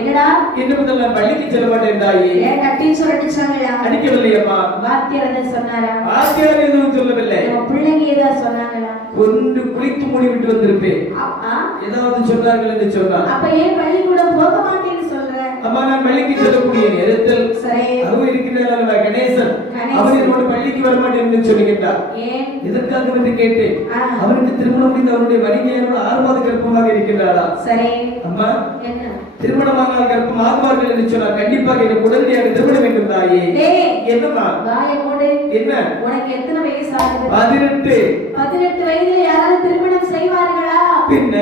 என்னடா இன்று முதல் நான் பள்ளிக்கு செல்ல மாட்டேன் தாயே. ஏன் டீச்சர் அடிச்சாங்களா? அடிக்கவில்லையம்மா. வாத்தியார் என்ன சொன்னாரா? வாத்தியார் எதுவும் சொல்லவில்லை. பிள்ளைங்க ஏதாவது சொன்னாங்களா? ஒன்று குளித்து மூடிவிட்டு வந்திருப்பேன். ஏதாவது சொன்னார்கள் என்று சொன்னார். அப்ப ஏன் பள்ளிக்கூடம் போக மாட்டேன்னு சொல்ற? அம்மா நான் பள்ளிக்கு செல்லக்கூடிய நேரத்தில் அவன் இருக்கிறார் கணேசன், அவன் என்னோட பள்ளிக்கு வரமாட்டேன் என்று சொல்லுகின்றார். எதற்காக என்று கேட்டேன். அவனுக்கு திருமணம் முடிந்து அவனுடைய மனைவியோடு 6 மாத கர்ப்பமாக இருக்கின்றாரா? அம்மா திருமணமாக கர்ப்பம் ஆகுவார்கள் என்று சொன்னார். கண்டிப்பாக எனக்கு உடனடியாக திருமணம் வேண்டும் தாயே. என்னம்மா என்ன உனக்கு எத்தனை வயசு ஆகுது? 18. 18 வயதுல யாராவது திருமணம் செய்வார்களா? பின்ன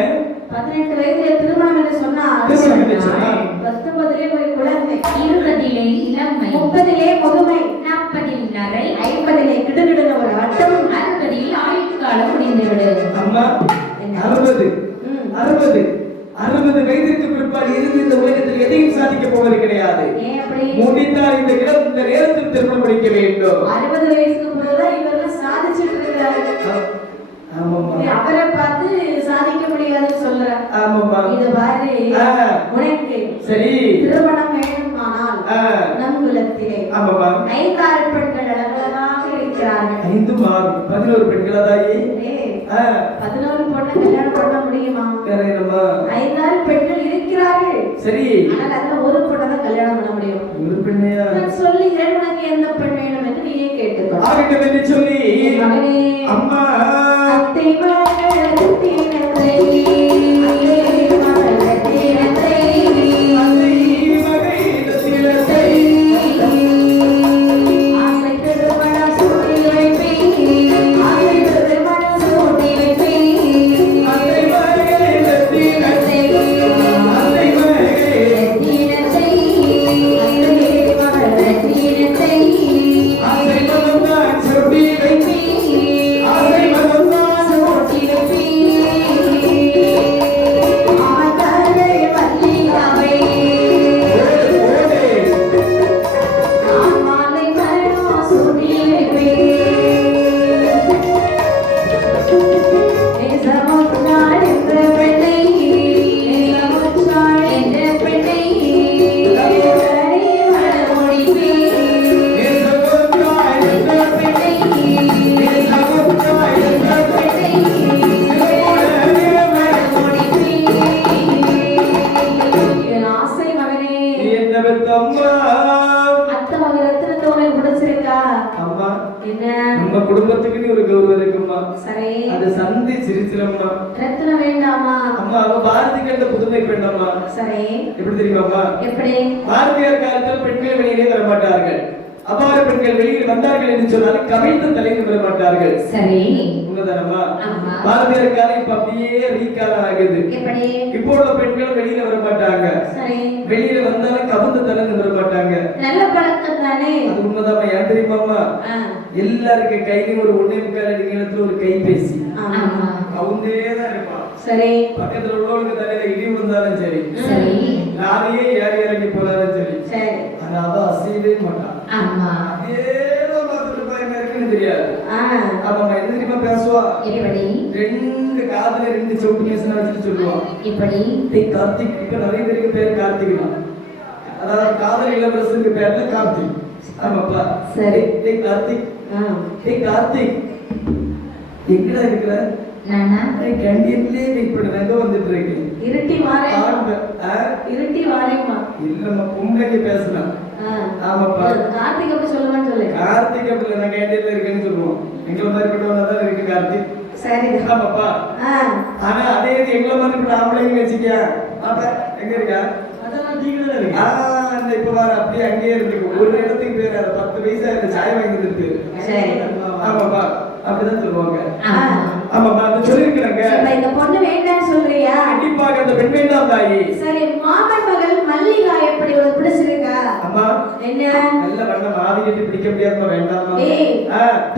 18 வயதுல திருமணம் என்று சொன்னால் 19 போய் குழந்தை, 20 இளமை, 30 முதுமை, 40 நரை, 50 கிடுகிடுன ஒரு ஆட்டம், 60 ஆயுள் காலம் முடிந்துவிடு. அம்மா 60 வயதிற்கு பிற்பாடு இருந்து இந்த உலகத்தில் எதையும் சாதிக்க போவது கிடையாது. முடிந்தால் இந்த நேரத்தில் திருமணம் முடிக்க வேண்டும். 60 வயசுக்கு பிறகுதான் இவரெல்லாம் சாதிச்சுட்டு இருக்கிறாரு. அவரை பார்த்து சாதிக்க முடியாதுன்னு சொல்ற. இது பாரு, உனக்கு சரி திருமணம் வேண்டுமானால் நம் குலத்திலே 5-6 பெண்கள் அழகழகாக இருக்கிறார்கள். 11 பெண்களா தாயே? 11 பொண்ணை கல்யாணம் பண்ண முடியுமா? 5-6 பெண்கள் இருக்கிறார்கள். சரி, ஆனால் அதுல ஒரு பொண்ணை தான் கல்யாணம் பண்ண முடியும். ஒரு பெண்ணையா? நான் சொல்லுகிறேன், உனக்கு எந்த பெண் வேணும் என்று நீயே கேட்டுக்கோ. ஆகட்டும் என்று சொல்லி அம்மா அத்தை மகள் தினத்தை குடும்பத்துக்கு ஒரு கௌரவம் இருக்குமா? சரி, அது சந்தி சிரிச்சிரம்மா. ரத்ன வேண்டாமா? அம்மா அவ பாரதி கண்ட புதுமை வேண்டாமா? சரி, எப்படி தெரியுமாமா? எப்படி? பாரதியார் காலத்தில் பெண்கள் வெளியிலே வர மாட்டார்கள். அவ்வாறு பெண்கள் வெளியில் வந்தார்கள் என்று சொன்னால் கவிழ்ந்து தலைந்து வர மாட்டார்கள். சரி, உண்மைதானம்மா? பாரதியார் காலம் இப்ப அப்படியே ரீகாலம் ஆகுது. எப்படி? இப்போ உள்ள பெண்கள் வெளியில வர மாட்டாங்க. சரி, வெளியில வந்தாலும் கவிழ்ந்து தலைந்து வர மாட்டாங்க. நல்ல பழக்கம் தானே. அது உண்மைதாம்மா. ஏன் தெரியுமாமா? எல்லாருக்கு கையில ஒரு 1.25 அடி நீளத்துல ஒரு கைபேசி கவுந்தேதான் இருப்பான். சரி, பக்கத்துல உள்ளவங்களுக்கு தலையில இடி வந்தாலும் சரி, சரி நாளையே ஏறி இறங்கி போனாலும் சரி, சரி அதனால அசையவே மாட்டான். அதேதான் பார்த்துட்டு பயமா இருக்குன்னு தெரியாது. அவன் என்ன தெரியுமா பேசுவா? எப்படி? 2 காதுல 2 சொப்பு பேசினா வச்சுட்டு சொல்லுவான். எப்படி? கார்த்திக். இப்ப நிறைய பேருக்கு பேர் கார்த்திக் தான். அதாவது காதல் இளவரசனுக்கு பேர்ல கார்த்திக். ஆமாப்பா. சரி, கார்த்திக். கார்த்திக் எங்கடா இருக்கிற? கேண்டீன்லயே வெயிட் பண்ணுறேன். எங்க வந்துட்டு இருக்கேன்? இருட்டி வாரேம்மா. இல்லம்மா, பொம்பளைக்கு பேசலாம். ஆமாப்பா. கார்த்திக் அப்படி சொல்லுவான்னு சொல்லு. கார்த்திக் அப்படி நான் கேண்டீன்ல இருக்கேன்னு சொல்லுவோம். எங்களை மாதிரி பட்டவனதான் இருக்கு கார்த்திக். சரி, ஆமாப்பா. ஆனா அதே இது எங்களை மாதிரி பட்ட ஆம்பளைங்க வச்சுக்கியா? அப்ப எங்க இருக்கா? இப்ப வர அப்படியே அங்கேயே இருக்கு. ஒரு இடத்துக்கு பேர் 10 வயசா இந்த சாய் வாங்கி இருக்கு. ஆமாப்பா, அப்படிதான் சொல்லுவாங்க. ஆமாப்பா, அது சொல்லிருக்கிறாங்க. இந்த பொண்ணு வேண்டாம்னு சொல்றியா? கண்டிப்பாக அந்த பெண் வேண்டாம் தாயி. சரி, மாமன் மகள் மல்லிகா எப்படி உனக்கு பிடிச்சிருக்கா? அம்மா என்ன நல்ல வண்ண மாறி கட்டி பிடிக்க முடியாதுமா. வேண்டாமா?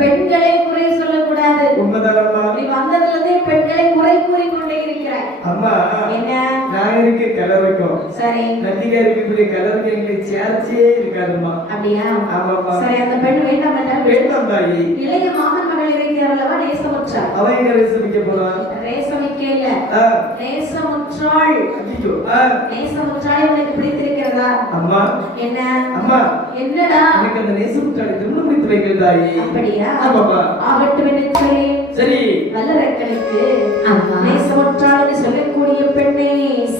பெண்களை குறை சொல்லக்கூடாது. உண்மைதானம்மா? நீ வந்ததுல இருந்தே பெண்களை குறை கூறி கொண்டே இருக்கிறாய். அம்மா என்ன நான் இருக்கு கலருக்கும். சரி, நந்திகா இருக்கக்கூடிய கலருக்கு எங்களுக்கு சேர்ச்சியே இருக்காதுமா. அப்படியா? ஆமாப்பா. சரி, அந்த பெண் வேண்டாம். வேண்டாம் தாயி. இளைய மாமன் மகள் இருக்கிறல்லவா நேசமுற்றாள். அவன் எங்க ரேசமிக்க போறான்? நேசமிக்க இல்ல, நேசமுற்றாள். ஐயோ, நேசமுற்றாளை உனக்கு பிடித்திருக்கிறதா? அம்மா என்ன அம்மா, என்னடா? எனக்கு அந்த நேசமுற்றாளை திருமணம் முடித்து வைக்கிற தாயி. அப்படியா? ஆமாப்பா. ஆகட்டும் என்று சொல்லி சரி வல்லரக்கனுக்கு நேசமுற்றாள் சொல்லக்கூடிய பெண்ணை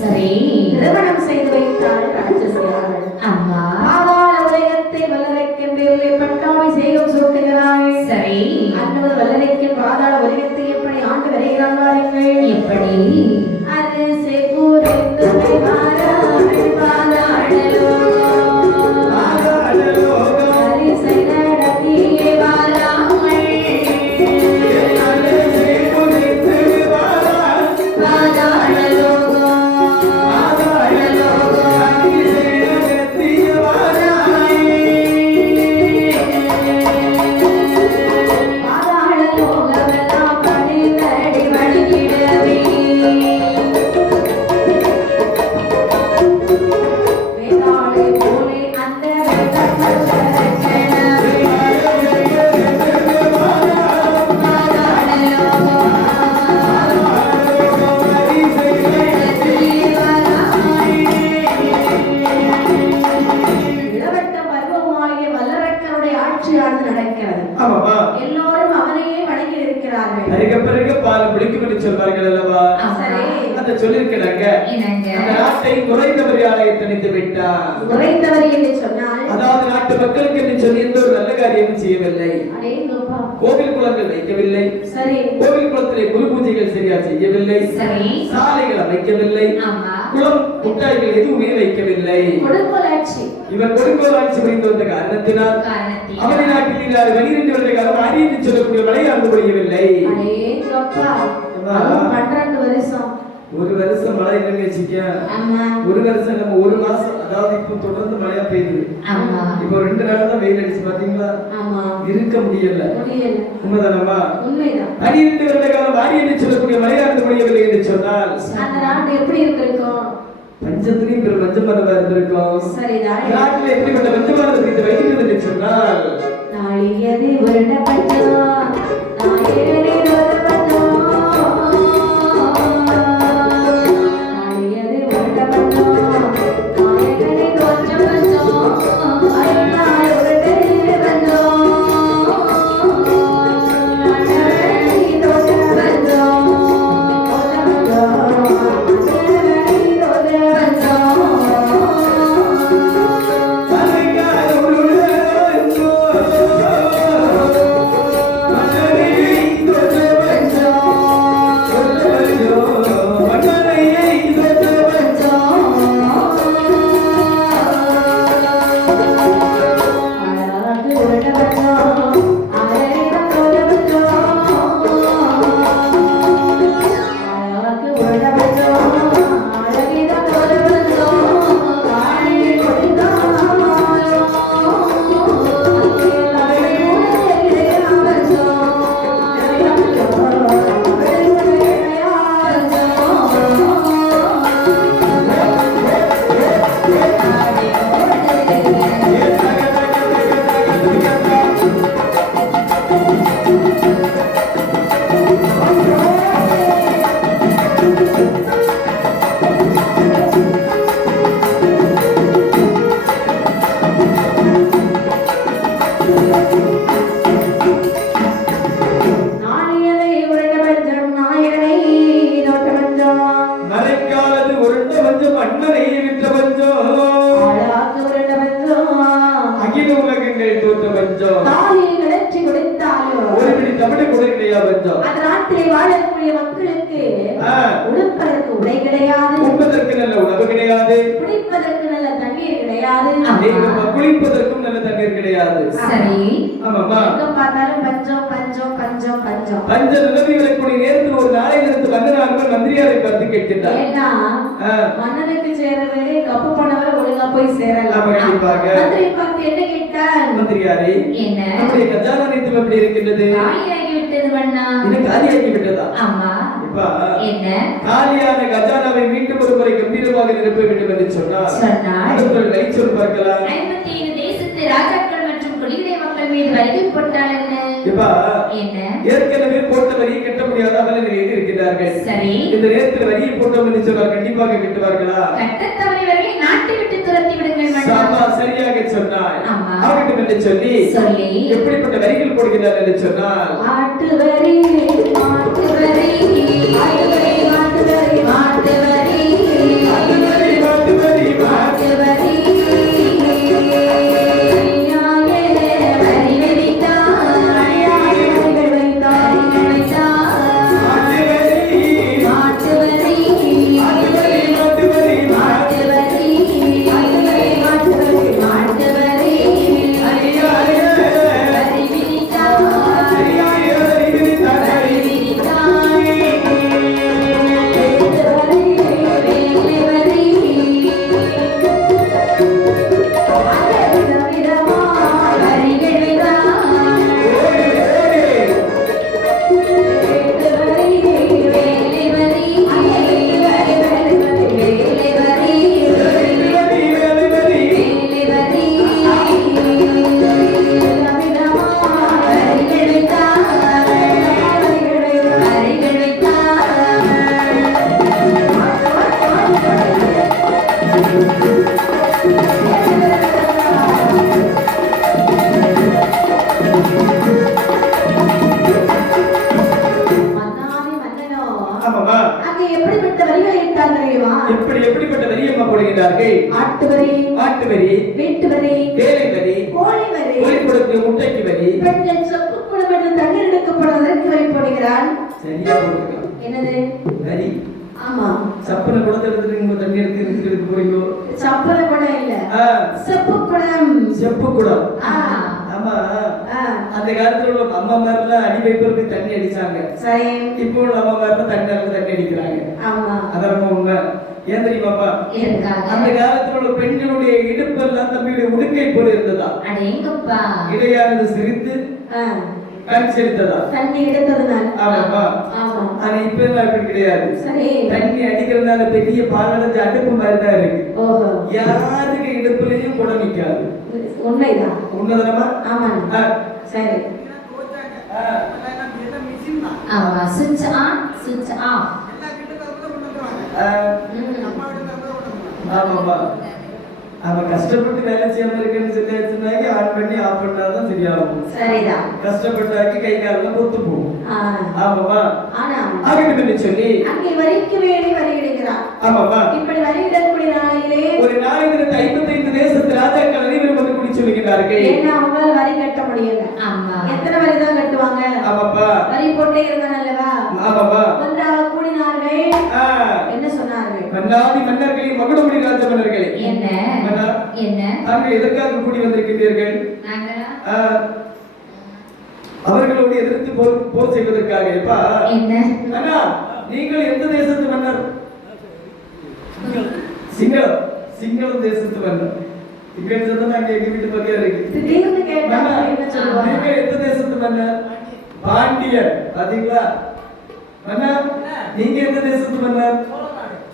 சரி திருமணம் செய்து வைத்தாள் ராட்சசியாள். அம்மா பாதாள உலகத்தை வல்லரக்கன் பேரிலே பட்டாபிஷேகம் சூட்டுகிறாள். சரி அன்னவர் வல்லரக்கன் பாதாள உலகத்தை எப்படி ஆண்டு வருகிறாள் வாருங்கள். எப்படி? அது செகுரெந்து வாராள் பாதாளலோ ஹரிசை நடத்தியே வாராள் எல்லோரும் அவனையே வணங்கி இருக்கிறார்கள். பிறகு பால் பிடிக்கும் என்று சொல்வார்கள் அல்லவா? அந்த சொல்லிருக்கிறாங்க. அந்த நாட்டை குறைந்தவர் யாரை தனித்து விட்டார். குறைந்தவர் என்று சொன்னால் அதாவது நாட்டு மக்களுக்கு என்று சொல்லி எந்த ஒரு நல்ல காரியம் செய்யவில்லை. கோவில் குளங்கள் வைக்கவில்லை. சரி. கோவில் குளத்திலே குரு பூஜைகள் சரியா செய்யவில்லை. சரி. சாலைகள் அமைக்கவில்லை. குளம் குட்டாய்கள் எதுவுமே வைக்கவில்லை. கொடுங்கோலாட்சி. இவர் கொடுங்கோலாட்சி புரிந்து வந்த காரணத்தினால் அவரை நாட்டில் 12 வருட காலம் ஆடி என்று சொல்லக்கூடிய மழை அங்கு முடியவில்லை. 12 வருஷம். ஒரு வருஷம் மழை இல்லைன்னு வச்சுக்க. ஒரு வருஷம் நம்ம ஒரு மாசம், அதாவது இப்ப தொடர்ந்து மழையா பெய்யுது. இப்போ 2 நாள் தான் வெயில் அடிச்சு பாத்தீங்களா? இருக்க முடியல. உண்மைதானம்மா? 12 வருட காலம் ஆடி என்று சொல்லக்கூடிய மழை அங்கு முடியவில்லை என்று சொன்னால் அந்த நாடு எப்படி இருந்திருக்கும்? பஞ்சத்திலையும் பெரும் பஞ்சமானதா இருந்திருக்கும். சரிதான். நாட்டில் எப்படிப்பட்ட பஞ்சமானது குறித்து வைக்கிறது என்று சொன்னால் நாளியது வருட பஞ்சம் நாயகனே ஒரு பஞ்சம் நாளியது வருட பஞ்சம் நாயகனே கொஞ்சம் பஞ்சம் அருளாய் வருடே பஞ்சம் நாயகனே தோற்ற பஞ்சம் குளிப்பதற்கும் நல்ல தண்ணீர் கிடையாது. சரி. ஆமாமா. எங்க பார்த்தாலும் பஞ்சம் பஞ்சம் பஞ்சம் பஞ்சம். பஞ்ச நிலவி வரக்கூடிய நேரத்தில் ஒரு நாளை நிறுத்து மந்திரார்கள் மந்திரியாரை பார்த்து கேட்கின்றார். ஏன்னா மன்னனுக்கு சேர வேண்டிய கப்பு பணவரை ஒழுங்கா போய் சேரலாம். கண்டிப்பாக. மந்திரி பார்த்து என்ன கேட்டார்? மந்திரியாரே, என்ன நம்முடைய கஜானா நிலத்தில் எப்படி இருக்கின்றது? காலியாகி விட்டது மன்னா. இது காலியாகி விட்டதா? ஆமா. இப்ப என்ன காலியான கஜானாவை மீண்டும் ஒரு முறை கம்பீரமாக நிரப்ப வேண்டும் என்று சொன்னார். ஒரு லைட் சொல் பார்க்கலாம். 57 தேசத்து ராஜாக்கள் மற்றும் குடிகளை மக்கள் மீது வருகை போட்டால் என்ன? இப்ப என்ன ஏற்கனவே போட்ட வரியை கட்ட முடியாத அவர்கள் இருக்கிறார்கள். சரி, இந்த நேரத்தில் வரியை போட்டோம் என்று சொன்னால் கண்டிப்பாக கட்டுவார்களா? கட்டத் தவறியவர்களை நாட்டை விட்டு துரத்தி விடுங்கள் மன்னா. சாமா, சரியாக சொன்னாய். ஆமா. ஆகட்டும் என்று சொல்லி எப்படிப்பட்ட வரிகள் போடுகிறார் என்று சொன்னால் மாட்டு வரி, மாட்டு வரி, மாட்டு வரி, மாட்டு வரி, மாட்டு வரி, மாட்டு வரி, மாட்டு வரி, மாட்டு வரி. ஐயாயே, வரி விதித்தாய், ஐயாயே, வரிகள் வைத்தாய், வைத்தாய். மாட்டு வரி, மாட்டு வரி, மாட்டு வரி, மாட்டு வரி, மாட்டு வரி, மாட்டு வரி, மாட்டு வரி. ஐயா, ஐயா, வரி விதித்தாய், ஐயா, ஐயா, வரி விதித்தாய். வரி விதித்தாய். வரி, வேலை வரி. விதவிதமா வரிகள் வைத்தாய். ஓடி, ஓடி. வேலை வரி, வேலை வரி, வேலை வரி. வரி, வரி, வரி. வேலை வரி. விதவிதமா வரிகள் வைத்தாய். வரிகள் வைத்தாய். மன்னாதி மன்னனோ ஆமாம்மா. அங்கே எப்படிப்பட்ட வரிகளை இட்டார் தெரியுமா? எப்படிப்பட்ட வரியம்மா போடுகிறார்கள்? ஆட்டு வரி, ஆட்டு வரி, வீட்டு வரி, வேலை வரி, கோழி வரி, கோழி கொடுக்கு முட்டைக்கு வரி. பெண்கள் சொப்பு குளம் என்று தண்ணீர் எடுக்கப்படுவதற்கு வரி போடுகிறான். சரியா போட்டுக்கலாம். என்னது? வரி. ஆமா, சப்பன குடத்தை எடுத்துட்டு நீங்க தண்ணி எடுத்து போறீங்க. சப்பல குடம் இல்ல, ஆ, செப்பு குடம். செப்பு குடம். ஆ, ஆமா. ஆ, அந்த காலத்துல உள்ள அம்மா மாதிரிலாம் அடி வைப்பதற்கு தண்ணி அடிச்சாங்க. சரி. இப்போ உள்ள அம்மா மாதிரிலாம் தண்ணி அடிக்கிறாங்க. ஆமா. அதான் உண்மை. ஏன் தெரியுமாப்பா? எதற்காக? அந்த காலத்துல உள்ள பெண்களுடைய இடுப்பெல்லாம் தம்பியுடைய உடுக்கை போல இருந்ததா? அடேங்கப்பா. இடையானது சிரித்து ஆ, கண் செலுத்ததா? தண்ணி எடுத்ததுனால. ஆமாப்பா. ஆமா. ஆனா இப்ப எல்லாம் அப்படி கிடையாது. சரி. தண்ணி அடிக்கிறதுனால பெரிய பாலடைஞ்ச அடுப்பு மாதிரி தான் இருக்கு. ஓஹோ. யாருக்கு இடுப்புலயும் குடம் நிக்காது. உண்மைதான். உண்மைதானமா? ஆமா. ஆ. சரி. ஆ. ஆமா, சுவிட்ச் ஆன், சுவிட்ச் ஆஃப். ஆ. ஆமாப்பா. அவன் கஷ்டப்பட்டு வேலை செய்யாம இருக்குன்னு சொன்னாங்க, ஆன் பண்ணி ஆஃப் பண்ணாதான் சரியாகும். சரிதான். கஷ்டப்பட்டாக்கி கை காலெல்லாம் பொத்து போகும். ஆ. ஆமாப்பா. ஆனா ஆகிட்டு சொல்லி அங்கே வரிக்கு வேண்டி வரியிடுகிறார். ஆமாப்பா. இப்படி வரியிடக்கூடிய நாளிலே ஒரு நாளிலிருந்து 55 தேசத்து ராஜாக்கள் அனைவரும் வந்து குடி சொல்லுகிறார்கள். ஏன்னா அவங்களால வரி கட்ட முடியல. ஆமா. எத்தனை வரி தான் கட்டுவாங்க? ஆமாப்பா. வரி போட்டே இருந்தாங்க அல்லவா? ஆமாப்பா. ஒன்றாக கூடினார்கள். ஆ. என்ன சொன்னார்கள்? மன்னாதி மன்னர்களே, மகுடமுடி ராஜ மன்னர்களே. என்ன? மன்னா, என்ன? தாங்கள் எதற்காக கூடி வந்திருக்கின்றீர்கள்? நாங்களா? ஆ. அவர்களோடு எதிர்த்து போர் செய்வதற்காக. எப்பா? என்ன? அண்ணா, நீங்கள் எந்த தேசத்து மன்னர்? சிங்களம். சிங்களம் தேசத்து மன்னர். சிங்களம் சொன்னா அங்க எங்க வீட்டு பக்கம் இருக்கு. திடீர்னு கேட்டா என்ன சொல்லுவாங்க? நீங்கள் எந்த தேசத்து மன்னர்? பாண்டியர். பாத்தீங்களா? மன்னா, நீங்க எந்த தேசத்து மன்னர்?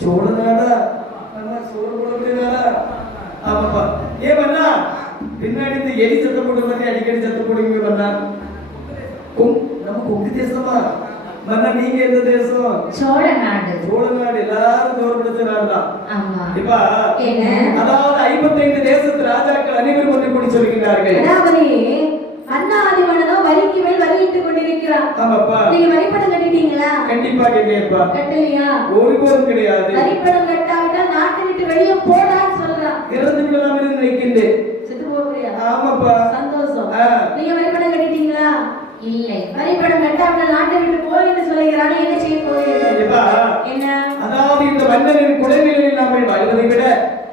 சோழ நாடா? மன்னா, சோழ நாடா? ஆமாப்பா. ஏ மன்னா, பின்னாடி இந்த எலி சத்தம் போடுற மாதிரி அடிக்கடி சத்தம் போடுவீங்க மன்னா. நம்ம கொங்கு தேசமா? மன்னா, நீங்க எந்த தேசம்? சோழ நாடு. சோழ நாடு. எல்லாரும் கௌரவப்படுத்த நாடுதான். ஆமா. இப்ப என்ன? அதாவது 55 தேசத்து ராஜாக்கள் அனைவரும் வந்து கூடி சொல்கிறார்கள். அதாவது மன்னாதி மன்னனும் வரிக்கு மேல் வரியிட்டுக் கொண்டிருக்கிறார். ஆமாப்பா. நீங்க வரிப்பணம் கட்டிட்டீங்களா? கண்டிப்பா கேட்பா. கட்டலையா? ஒருபோதும் கிடையாது. வரிப்பணம் கட்டாவிட்டால் நாட்டை விட்டு வெளியே போடான்னு சொல்றான். இறந்து விடலாம் என்று நினைக்கின்றேன். செத்து போறியா? ஆமாப்பா. சந்தோஷம். ஆ. நீங்க வரிப்பணம் கட்டிட்டீங்களா? இல்லை. வரிப்பணம் கட்டாவிட்டால் நாட்டை விட்டு போயின்னு சொல்லுகிறானே, என்ன செய்ய எப்பா? போகிறீர்கள்? என்ன? அதாவது இந்த மன்னரின் குடைநிலையில் நாங்கள் வாழ்வதை விட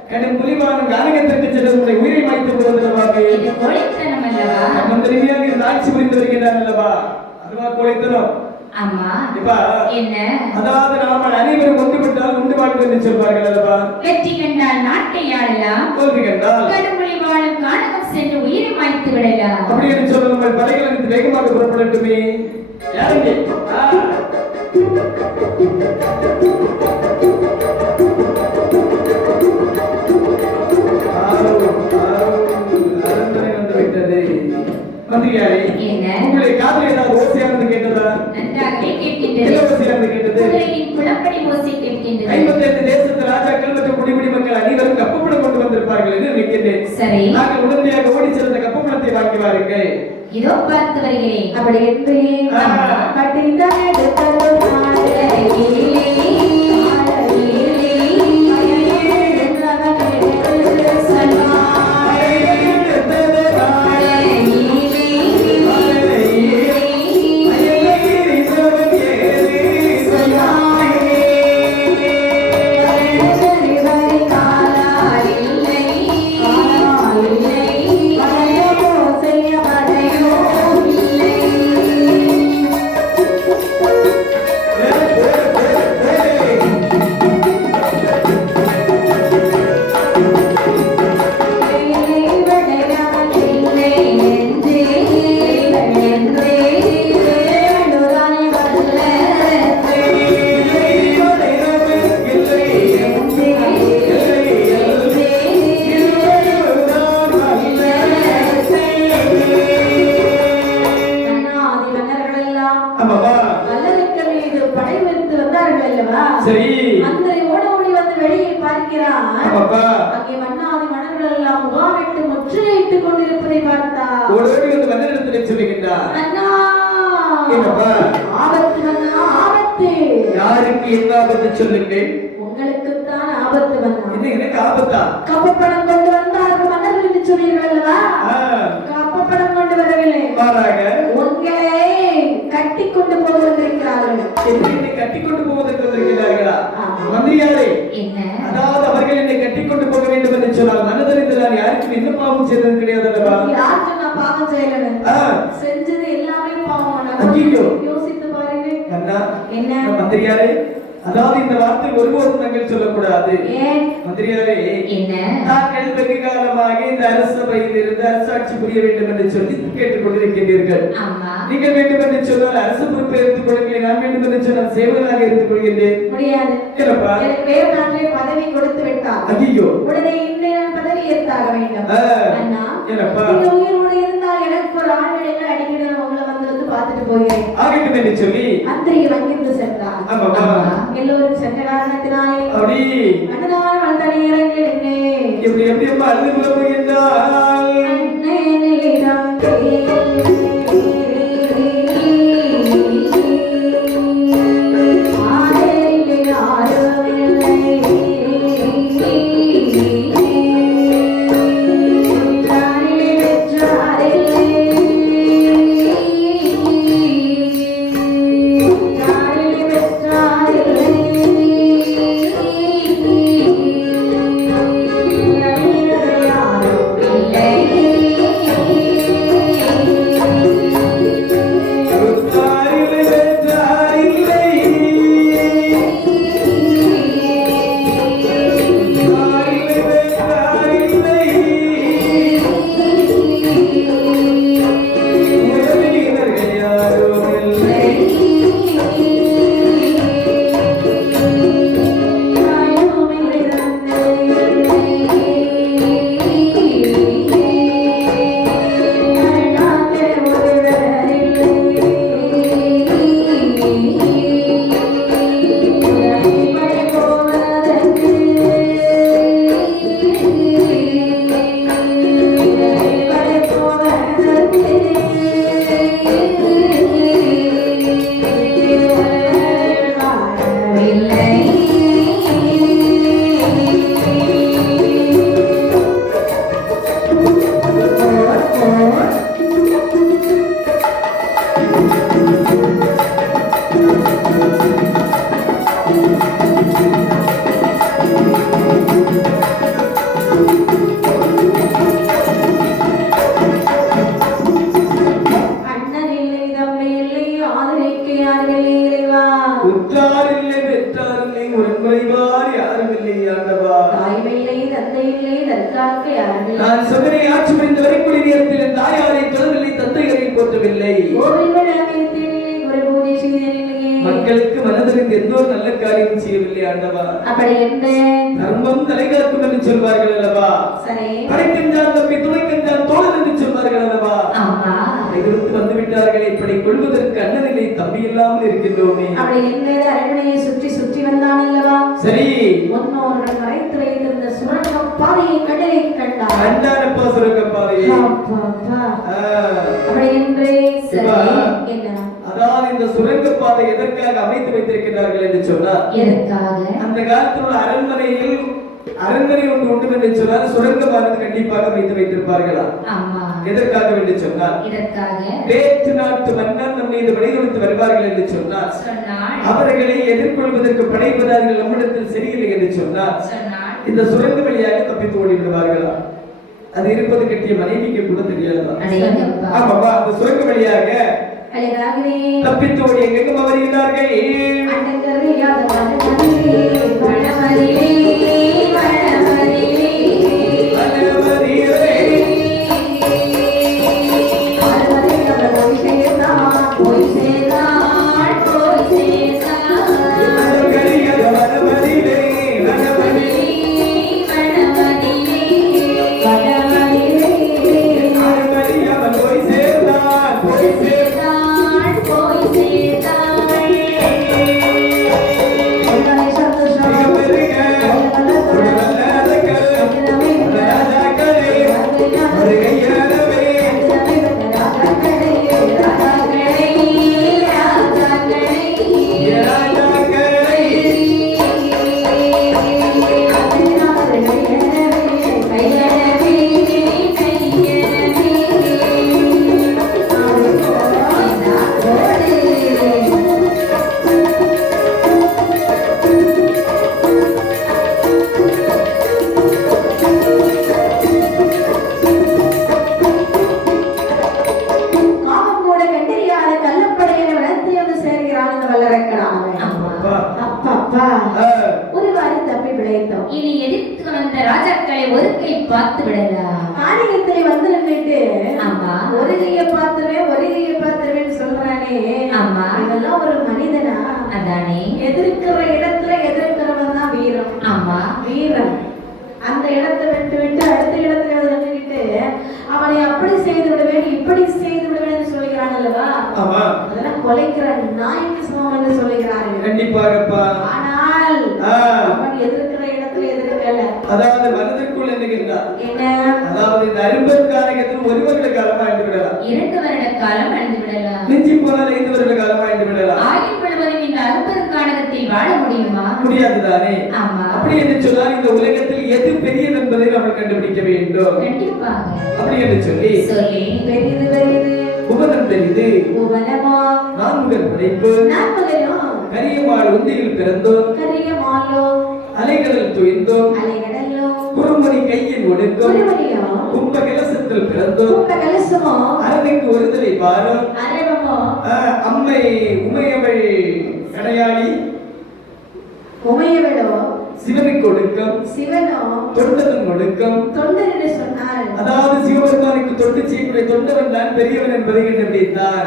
கடும் புலிவான கானகத்திற்கு சென்று உங்களை உயிரை மாய்த்து விடுவதல்லவாக. இது கொலைத்தனம் அல்லவா? நம்ம திரும்பியாக இந்த ஆட்சி புரிந்து வருகின்றான் அல்லவா? அதுவா கொலைத்தனம்? ஆமா. எப்பா? என்ன? அதாவது நாம அனைவரும் ஒன்றுபட்டால் உண்டு வாழ்வு என்று சொல்வார்கள் அல்லவா? வெற்றி கண்டால் நாட்டை ஆளலாம், தோல்வி கண்டால் கடுமொழி வாழும் கானகம் சென்று உயிரை மாய்த்து விடலாம். அப்படி என்று சொல்ல நம்ம படைகள் எனக்கு வேகமாக புறப்படட்டுமே. யாருங்க? மந்திரியாரே, என்ன? உங்களை கேட்கின்றது. 58 தேசத்து ராஜாக்கள் மற்றும் குடிமுடி மக்கள் அனைவரும் கப்பப்படம் கொண்டு வந்திருப்பார்கள் என்று நினைக்கின்றேன். சரி, நாங்கள் உடனடியாக ஓடி சென்ற கப்பப்படத்தை வாங்கி வாருங்கள். இதோ பார்த்து வருகிறேன். அப்படி என்று பட்டித்தனது சரி, மந்திரி ஓட ஓடி வந்து வெளியே பார்க்கிறான். அப்பா அங்கே மன்னாதி மன்னர்கள் எல்லாம் முகாமிட்டு முற்றுகையிட்டுக் கொண்டிருப்பதை பார்த்தார். ஓடோடி வந்து மன்னரிடத்தில் சொல்லுகின்றார். மன்னா, என்னப்பா? ஆபத்து மன்னா, ஆபத்து. யாருக்கு என்ன ஆபத்து சொல்லுங்கள். உங்களுக்குத்தான் ஆபத்து மன்னா. இது எனக்கு ஆபத்தா? கப்பப்படம் கொண்டு வந்தார்கள் மன்னர்கள் என்று சொன்னீர்கள் அல்லவா? கப்பப்படம் கொண்டு வரவில்லை, மாறாக உங்களை கட்டி கொண்டு போக வந்திருக்கிறார்கள். என்னை கட்டி கொண்டு போவதற்கு வந்திருக்கிறார்களா? மந்திரியாரே, என்ன? அதாவது அவர்கள் என்னை கட்டி கொண்டு போக வேண்டும் என்று சொன்னால் மனதறிந்து நான் யாருக்கும் என்ன பாவம் செய்தது கிடையாது அல்லவா? யாருக்கு நான் பாவம் செய்யலன்னு செஞ்சது எல்லாமே பாவம். ஐயோ, யோசித்து பாருங்க. அண்ணா, என்ன மந்திரியாரே, அதாவது இந்த வார்த்தை ஒருபோதும் நாங்கள் சொல்லக்கூடாது. ஏன் மந்திரியாரே, என்ன? நாங்கள் வெகு காலமாக இந்த அரசபையில் இருந்து அரசாட்சி புரிய வேண்டும் என்று சொல்லி கேட்டுக் கொண்டிருக்கின்றீர்கள். ஆமா, நீங்கள் வேண்டும் என்று சொன்னால் அரசு பொறுப்பை எடுத்துக் கொள்ளுங்கள், நான் வேண்டும் என்று சொன்னால் சேவகனாக எடுத்துக் கொள்கின்றேன். முடியாது. என்னப்பா? எனக்கு வேறு நாட்டிலே பதவி கொடுத்து விட்டார். ஐயோ, உடனே இன்னும் நான் பதவி ஏற்றாக வேண்டும். அண்ணா, என்னப்பா? நீங்க உயிரோடு இருந்தால் எனக்கு ஒரு ஆண்கள் அடிக்கடி நான் உங்களை வந்து பார்த்துட்டு போகிறேன் ஆகட்டும் என்று சொல்லி மந்திரி வங்கிருந்து சென்றார். எல்லோரும் சென்ற காரணத்தினாலே அப்படி அண்ணனார் வந்த நேரங்களில் எப்படி எப்படி அம்மா அழுது புலம்புகின்றாள். அண்ணனிடம் நான் சொன்னதை ஆட்சி புரிந்த வரைக்குள்ள நேரத்தில் என் தாயாரை தொடரவில்லை, தந்தையரை போற்றவில்லை. மக்களுக்கு மனதிற்கு எந்த ஒரு நல்ல காரியம் செய்யவில்லை ஆண்டவா. அப்படி என்ன? தர்மம் தலைகாக்கும் என்று சொல்வார்கள் அல்லவா? சரி. படைக்கின்றான் தம்பி துணைக்கின்றான் தோழன் என்று சொல்வார்கள் அல்லவா? ஆமா. எதிர்த்து வந்து விட்டார்கள். இப்படி கொள்வதற்கு அண்ணனில்லை தம்பி இல்லாமல் இருக்கின்றோமே. அப்படி என்ன? அரண்மனையை சுற்றி சுற்றி வந்தான் அல்லவா? சரி. முன்னோர்கள் மறைத்து வைத்திருந்த சுரங்க பாதையை கடலை கண்டார். கண்டானப்பா சுரங்க பாதையை. அப்படி என்று என்ன? அதாவது இந்த சுரங்க பாதை எதற்காக அமைத்து வைத்திருக்கிறார்கள் என்று சொன்னார். எதற்காக? அந்த காலத்தில் அரண்மனையில் அரண்மனை ஒன்று உண்டு என்று சொன்னால் சுரங்கமானது கண்டிப்பாக வைத்து வைத்திருப்பார்களா? எதற்காக என்று சொன்னார். வேற்று நாட்டு மன்னர் நம்மை இது வழிநடத்தி வருவார்கள் என்று சொன்னார். அவர்களை எதிர்கொள்வதற்கு படைப்பதார்கள் நம்மிடத்தில் சரியில்லை என்று சொன்னார். இந்த சுரங்க வழியாக தப்பித்து ஓடி விடுவார்களா? அது இருப்பது கட்டிய மனைவிக்கு கூட தெரியாதா? ஆமாப்பா, அந்த சுரங்க வழியாக தப்பித்து ஓடி எங்கெங்கும் வருகிறார்கள். இனி எதிர்த்து வந்த ராஜாக்களை ஒரு கை பார்த்து விடலாம். ஆலயத்திலே வந்து நின்னுட்டு ஆமா ஒரு கையை பார்த்துருவேன்னு சொல்றானே. ஆமா, இதெல்லாம் ஒரு மனிதனா? அதானே. எதிர்க்கிற இடத்துல எதிர்க்கிறவன் தான் வீரம். ஆமா, வீரம். அந்த இடத்தை விட்டு அடுத்த இடத்துல நின்றுட்டு அவனை அப்படி செய்து விடுவேன் இப்படி செய்து விடுவேன் சொல்லுகிறான் அல்லவா? அதெல்லாம் கொலைக்கிற நாய்க்கு சமம் என்று சொல்லுகிறார்கள். கண்டிப்பாகப்பா. ஆனால் அவன் எதிர்க்கிற இடத்துல எதிர்க்கல. அதாவது மனதிற்குள் என்னகிறார் என்ன? அதாவது இந்த அரும்பர் காலகத்தில் ஒரு வருட காலம் ஆழ்ந்து விடலாம், 2 வருட காலம் ஆழ்ந்து விடலாம், மிஞ்சி போனால் 5 வருட காலம் ஆழ்ந்து விடலாம். ஆயுள் முழுவதும் இந்த அரும்பர் காலகத்தில் வாழ முடியுமா? முடியாதுதானே. ஆமா. அப்படி என்று சொன்னால் இந்த உலகத்தில் எது பெரியது என்பதை நாம் கண்டுபிடிக்க வேண்டும். கண்டிப்பாக. அப்படி என்று சொல்லி பெரிது உபதம் தெரிந்து உபனமா நான்முகன் படைப்பு கரியமாள் உந்தியில் பிறந்தோம், அலைகடல் துய்ந்தோம், குறுமணி கையில் ஒடுக்கும், கும்ப கலசத்தில் பிறந்தோம், அரணைக்கு ஒருதலை பாரம், அம்மை உமையவள் கடையாளி சிவனுக்கு ஒடுக்கம், தொண்டவன் ஒடுக்கம். அதாவது சிவபெருமானுக்கு தொண்டு செய்யக்கூடிய தொண்டவன் தான் பெரியவன் என்பதை கண்டுபிடித்தார்.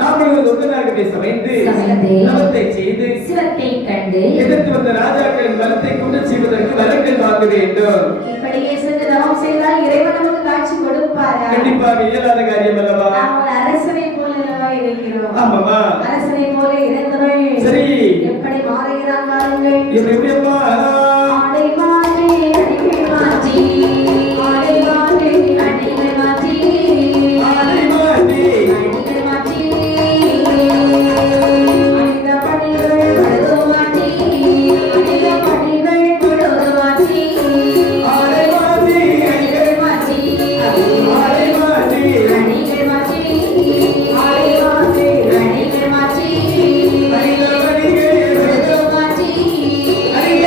நாங்கள் தொண்டனாகவே சமைந்து நவத்தை செய்து சிவத்தை கண்டு எதிர்த்து வந்த ராஜாக்களின் பலத்தை கொண்டு செய்வதற்கு வரங்கள் வாங்க வேண்டும். இப்படியே சென்று தவம் செய்தால் இறைவன் நமக்கு காட்சி கொடுப்பார். கண்டிப்பாக இயலாத காரியம் அல்லவா? அரசனை போல இருக்கிறோம். ஆமாமா, அரசனை போல இருந்தவன் சரி எப்படி மாறுகிறான் பாருங்கள். எப்படியம்மா? ஆடை மாற்றி அடிமை மாற்றி ஆடை மாற்றி அடிமை மாற்றி ஆடை மாற்றி அடிமை மாற்றி அடித பணிகள் படுது மாற்றி அடித பணிகள் படுது மாற்றி ஆடை மாற்றி அடிகள் மாற்றி ஆடை மாற்றி அடிகள் மாற்றி ஆடை மாற்றி அடிகள் மாற்றி அடித பணிகள் படுது மாற்றி அடித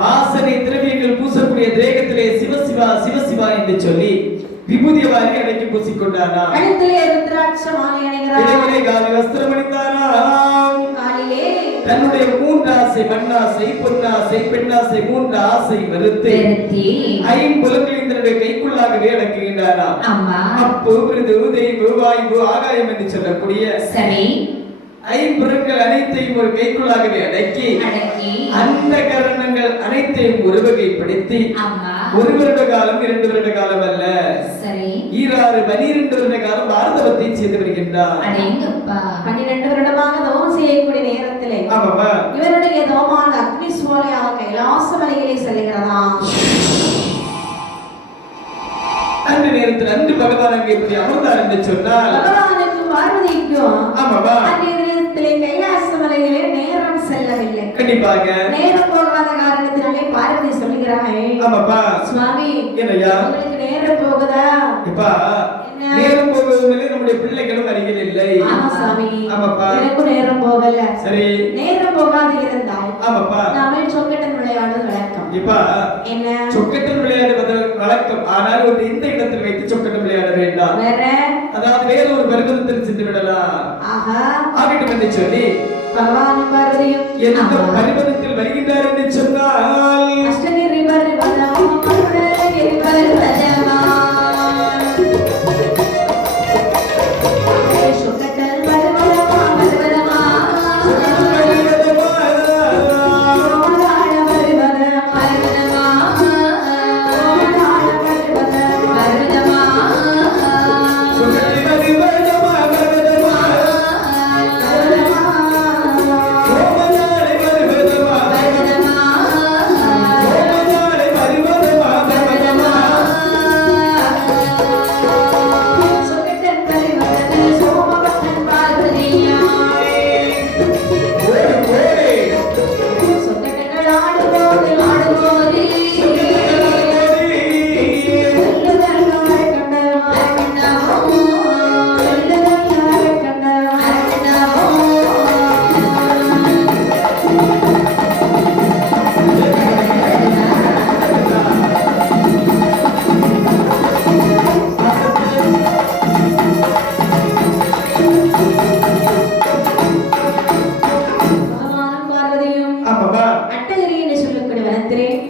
வாசனை திரவியங்கள் பூசக்கூடிய தேகத்திலே சிவசிவா சிவசிவா என்று சொல்லி விபூதி வாரி அடக்கி பூசிக்கொண்டானா. கழுத்திலே ருத்ராட்ச மாலை அணிகிறார். இடையிலே காவி வஸ்திரம் அணிந்தானா. காலிலே தன்னுடைய மூன்று ஆசை, மண்ணாசை, பொன்னாசை, பெண்ணாசை, மூன்று ஆசை மறுத்து ஐம்புலன்களின் தன்னுடைய கைக்குள்ளாகவே அடக்குகின்றானா. அப்பு, மிருது, தெய்வு, வாயு, ஆகாயம் என்று சொல்லக்கூடிய ஐம்புறங்கள் அனைத்தையும் ஒரு கைக்குள்ளாகவே அடக்கி அந்த கரணங்கள் அனைத்தையும் ஒரு வகைப்படுத்தி 1 வருட காலம் 2 வருட காலம் அல்ல 12 வருட காலம் பாரதத்தை செய்து வருகின்றார். 12 வருடமாக தவம் செய்யக்கூடிய நேரத்திலே இவருடைய தவமான அக்னி சுவாலையாக கைலாச மலையிலே செல்கிறதா. அந்த நேரத்தில் அன்று பகவான் அங்கே எப்படி அமர்ந்தார் என்று சொன்னால் பகவானுக்கும் பார்வதிக்கும் அந்த நேரத்திலே கைலாச மலையிலே நேரம் செல்லவில்லை. கண்டிப்பாக நேரம் போகாத காரணத்தினாலே பார்வதி சொல்லுகிறார்கள், ஆமாப்பா சுவாமி என்னையா உங்களுக்கு நேரம் போகுதா? இப்பா நேரம் போகுவதில்லை, நம்முடைய பிள்ளைகளும் அருகில் இல்லை. ஆமா சாமி, ஆமாப்பா எனக்கும் நேரம் போகல. சரி, நேரம் போகாது இருந்தால் ஆமாப்பா நாம சொக்கட்டன் விளையாடுவது வழக்கம். இப்பா என்ன சொக்கட்டன் விளையாடுவது வழக்கம், ஆனால் ஒரு இந்த இடத்தில் வைத்து சொக்கட்டன் விளையாட வேண்டாம். வேற அதாவது வேற ஒரு பர்வதத்தில் சென்று விடலாம். ஆஹா ஆகட்டும் என்று சொல்லி பகவான் பார்வதியும் எந்த பர்வதத்தில் வருகின்றார் என்று சொன்னால் அஷ்டகிரி பர்வதம் அருணகிரி பர்வதமா சொக்கட்டன் பர்வதமா பர்வதமா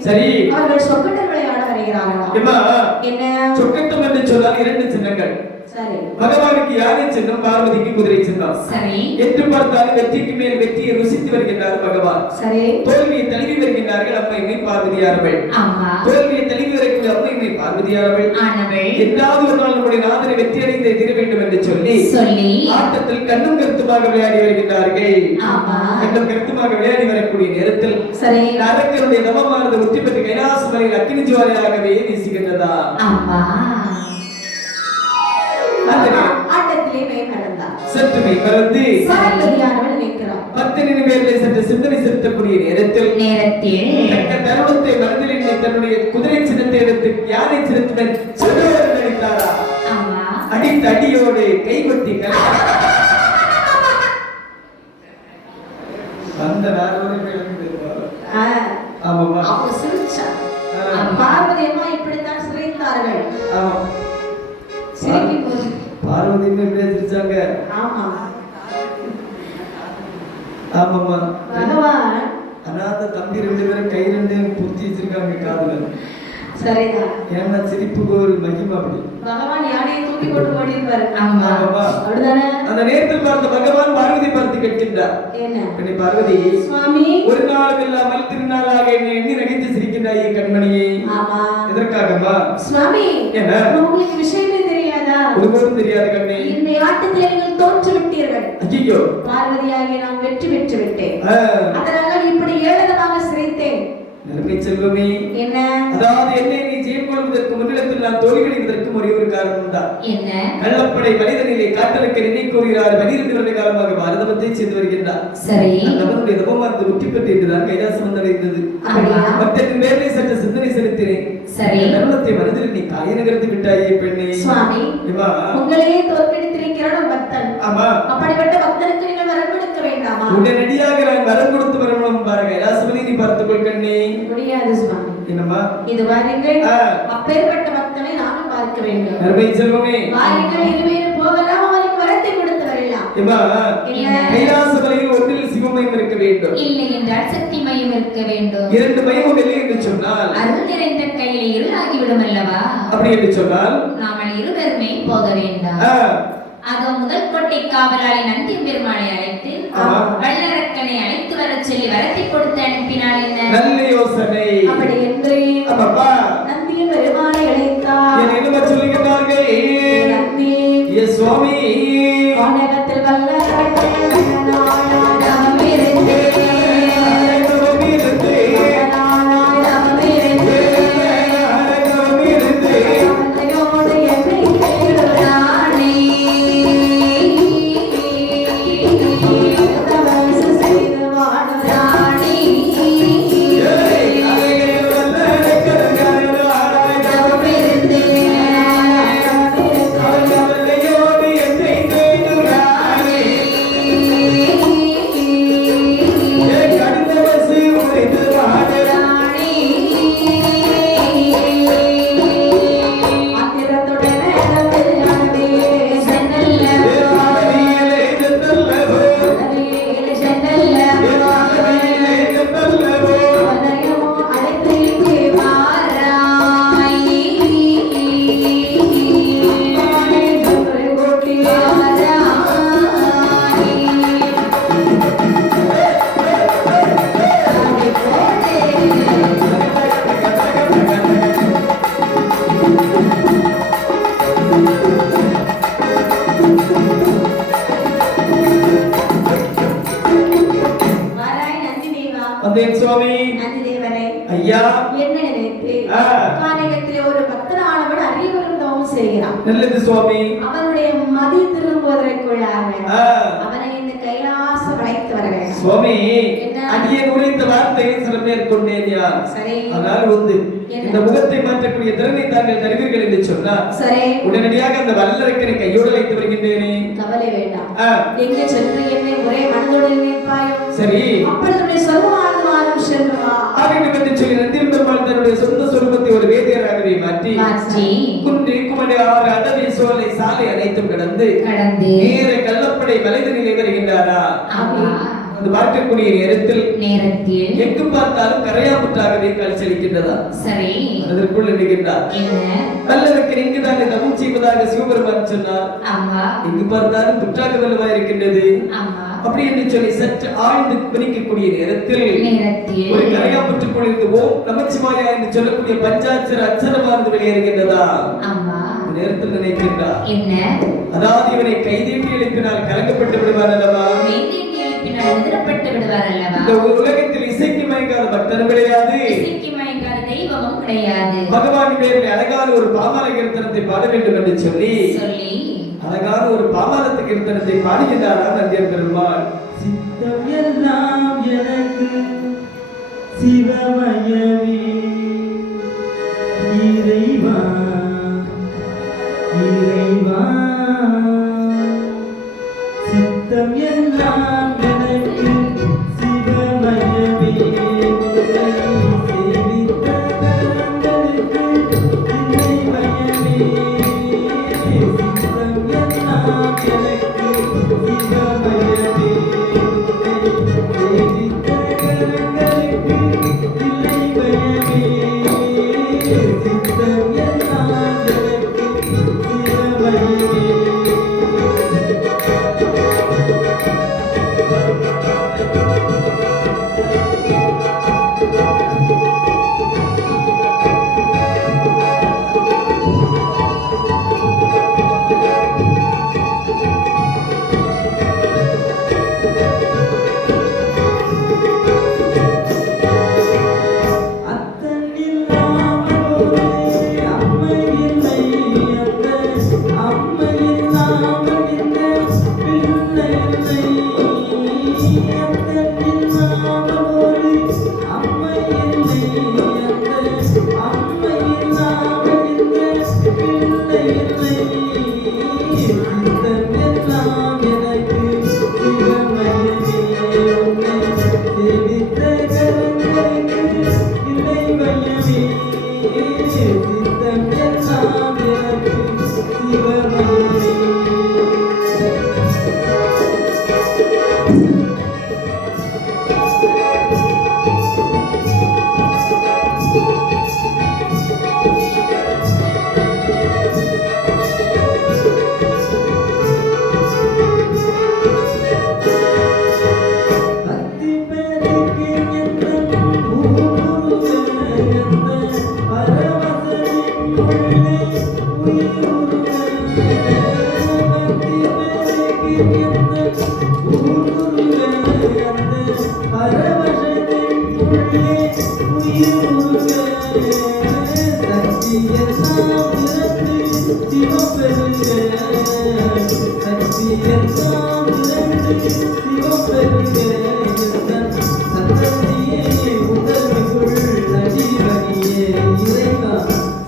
சரி, அவர்கள் சொக்கட்டன் விளையாட வருகிறார்களா. என்ன சொக்கட்டம் என்று சொன்னால் 2 சின்னங்கள். சரி, பகவானுக்கு யானை சின்னம், பார்வதிக்கு குதிரை சின்னம். சரி, என்று பார்த்தாலும் வெற்றிக்கு மேல் வெற்றியை ருசித்து வருகின்றார் பகவான். சரி, தோல்வியை தழுவி வருகின்றார்கள் அம்மையை பார்வதியார்கள். தோல்வியை தழுவி வரக்கூடிய அம்மையை பார்வதியார்கள். எந்தாவது ஒரு நாள் நம்முடைய நாதனை வெற்றி அடைந்தே தீர வேண்டும் என்று சொல்லி ஆட்டத்தில் கண்ணும் கருத்துமாக விளையாடி வருகின்றார்கள். கண்ணும் கருத்துமாக விளையாடி வரக்கூடிய நேரத்தில் சரி, அரக்கனுடைய தவமானது உத்தி பெற்று கைலாச மலையில் அக்கினி ஜுவாலையாகவே வீசுகின்றதா. ஆட்டத்திலே மேல் நடந்தார். சற்றுமை மறந்து பார்வதியானவள் நிற்கிறார். 10 பேர்களை சற்று சிந்தனை செலுத்தக்கூடிய நேரத்தில் தக்க தருணத்தை மனதில் எண்ணி தன்னுடைய குதிரை சின்னத்தை எடுத்து யானை சின்னத்துடன் சொல்லுவது நடித்தாரா. அடித்த அடியோடு கைகொட்டி அந்த பார்வதி அம்மா இப்படித்தான் சிரித்தார்கள். பார்வதியுமே இப்படியே சிரிச்சாங்க. ஆமாமா, பகவான் அனாத தம்பி 2 பேரும் கை 2 புத்தி வச்சிருக்காங்க காதுல. சரிதான், ஏன்னா சிரிப்புக்கு ஒரு மகிமை. அப்படி பகவான் யானையை தூக்கி கொண்டு ஓடிப்பாரு. அப்படிதானே. அந்த நேரத்தில் பார்த்த பகவான் பார்வதி பார்த்து கேட்கின்றார், என்ன பார்வதி சுவாமி, ஒரு நாள் இல்லாமல் திருநாளாக என்னை எண்ணி நகைத்து சிரிக்கின்றாயே கண்மணியே. எதற்காகமா சுவாமி? என்ன உங்களுக்கு விஷயமே தெரியாதா? ஒருபோதும் தெரியாது கண்ணே. இந்த ஆட்டத்தில் நீங்கள் தோற்று விட்டீர்கள். ஐயோ, பார்வதியாகிய நான் வெற்றி பெற்று விட்டேன். அதனால இப்படி ஏளனமாக சிரித்தேன். நன்மை செல்வமே, என்ன அதாவது என்னை நீ ஜெயம் கொள்வதற்கு முன்னிடத்தில் நான் தோல்வியடைவதற்கு ஒரே ஒரு காரணம் தான். என்ன? கள்ளப்படை மனிதனிலே காட்டலுக்கு நினை கூறுகிறார். 12 வருட காலமாக பாரதத்தை செய்து வருகின்றார். சரி, நம்முடைய தவமானது முற்றி பெற்று என்றுதான் கைலாசம் வந்தடைந்தது. மற்றத்தின் மேலே சற்று சிந்தனை செலுத்தினேன். சரி, தருணத்தை மனதில் நீ காய நகர்த்தி விட்டாயே பெண்ணே. சுவாமி, உங்களையே தோற்கடித்திருக்கிற பக்தன். ஆமா, அப்படிப்பட்ட பக்தனுக்கு நீங்கள் வரம் கொடுக்க வேண்டாமா? உடனடியாக நான் வரம் கொடுத்து வரணும் பாருங்க. கைலாசபதி நீ பார்த்துக்கொள் கண்ணே. முடியாது. முடியாது சுவாமி. என்னம்மா இது வாருங்கள், ஆ. அப்பேற்பட்ட பக்தனை நானும் பார்க்க வேண்டும். அருமை செல்வமே, வாருங்கள், இருவேறு போகலாம், அவனுக்கு வரத்தை கொடுத்து வரலாம். ஏம்மா, என்ன? கைலாச மலையில் ஒன்றில் சிவமயம் இருக்க வேண்டும், இல்லை என்றால் சக்தி மயம் இருக்க வேண்டும். இரண்டு மயம் இல்லை என்று சொன்னால் அருள் நிறைந்த கையில இருள் ஆகிவிடும் அல்லவா? அப்படி என்று சொன்னால் நாமல் இருவருமே போக வேண்டாம். ஆ, அதோ முதல் கோட்டை காவலாளி நந்தி பெருமாளை அழைத்து ஆமா. வல்லரக்கனை அழைத்து வரச் சொல்லி வரத்தை கொடுத்து அனுப்பினாள். என்ன நல்ல யோசனை. அப்படி என்று அப்பப்பா, நந்திய பெருமானை அழைத்தார். என் என்னமா சொல்லுகிறார்கள்? நந்தி, என் சுவாமி வானகத்தில் வல்லரக்கன் நானாம் இருந்தே, நானாம் இருந்தே, தந்தையோடு என்னை தேடுகிறானே. தவசு செய்து வாடுகிறானே. நானாம் இருந்தே, ஆத்திரத்துடனே நடந்து அடியே சென்னல்ல, அடியே சென்னல்ல, வலையமோ அழைத்து இங்கே வாராய். வானை சுற்றி ஓட்டி வாராய். அடி போடே. வாராய் நந்தி தேவா. வந்தேன் சுவாமி. நந்தி தேவரே, ஐயா, என்ன நினைத்து ஆ. கானகத்திலே ஒரு பக்தனானவன் அறிவரும் தவம் செய்கிறான். நல்லது சுவாமி. அவனுடைய மதி திரும்புவதற்குள்ளாக ஆ, அவனை இந்த கைலாசம் அழைத்து வர வேண்டும். சுவாமி, என்ன? அடியே உரைத்த வார்த்தையை சில மேற்கொண்டேன் யார். சரி, ஆனால் வந்து என்ன? இந்த முகத்தை மாற்றக்கூடிய திறனை தாங்கள் தருவீர்கள் என்று சொன்னார். சரி, உடனடியாக அந்த வல்லரக்கனை கையோடு வைத்து வருகின்றேனே. கவலை வேண்டாம். ஆ, எங்கே சென்று என்னை ஒரே மனதோடு நினைப்பாயோ, சரி. அப்பொழுது உன்னை சொல்லுவான் வாரம் சென்று வா. ஆகட்டும் என்று சொல்லி நந்தியம் பெருமாள் தன்னுடைய சொந்த சொருபத்தை ஒரு வேதியராகவே மாற்றி மாற்றி குன்றி குமரி ஆறு அடவி சோலை சாலை அனைத்தும் கடந்து கடந்து நேர கள்ளப்படை வலைதனிலே வருகின்றாரா. ஆமா அந்த பார்க்கக்கூடிய நேரத்தில் எங்கு பார்த்தாலும் கரையாமுற்றாகவே காட்சியளிக்கின்றதா. சரி அதற்குள் நிற்கின்றார். என்ன வல்லரக்கன் இங்குதான் தவம் செய்வதாக சிவபெருமான் சொன்னார். ஆமா எங்கு பார்த்தாலும் புற்றாக வலுவா இருக்கின்றது. ஆமா அப்படி என்று சொல்லி சற்று ஆழ்ந்து பிணிக்கக்கூடிய நேரத்தில் ஒரு கரையாமுற்றுக்குள் இருந்து ஓம் நமச்சிவாயா என்று சொல்லக்கூடிய பஞ்சாட்சர அச்சரமானது வெளியேறுகின்றதா. ஆமா அந்த நேரத்தில் நினைக்கின்றார், என்ன அதாவது இவனை கைதீட்டி எழுப்பினால் கலங்கப்பட்டு விடுவார் அல்லவா. மெய்தீண்டி எழுப்பினால் எதிரப்பட்டு விடுவார் அல்லவா. இந்த உலகத்தில் இசைக்கு மயங்காத பக்தனும் கிடையாது, இசைக்கு மயங்காத தெய்வமும் கிடையாது. பகவான் பேரில் அழகான ஒரு பாமால கீர்த்தனத்தை பாட வேண்டும் என்று சொல்லி அழகான ஒரு பாமாலத்து கீர்த்தனத்தை பாடுகின்றாரா நந்தியம் பெருமாள். சித்தம் எல்லாம் எனக்கு சிவமயமே இறைவா இறைவா, சித்தம் எல்லாம் எனக்கு சிவமயமே, உன்னை சேவித்த கரங்களுக்கு இறைமயமே, சித்தம் எல்லாம் எனக்கு சிவமயமே, உன்னை சேவித்த கரங்களுக்கு இறைமயமே. அத்தி பெருக்கு எந்தன் ஊருகே பரவசனின் உள்ளே உயிருகே அத்தி பெருக்கு எந்தன் ஊருகே பரவசனின் உள்ளே உயிருகே சத்தியெல்லாம் இறந்து சிவப்பெருகே சத்தியெல்லாம் இறந்து சிவப்பெருகே சத்தத்தியே உதவிக்குள் நஜீவனியே இறைவா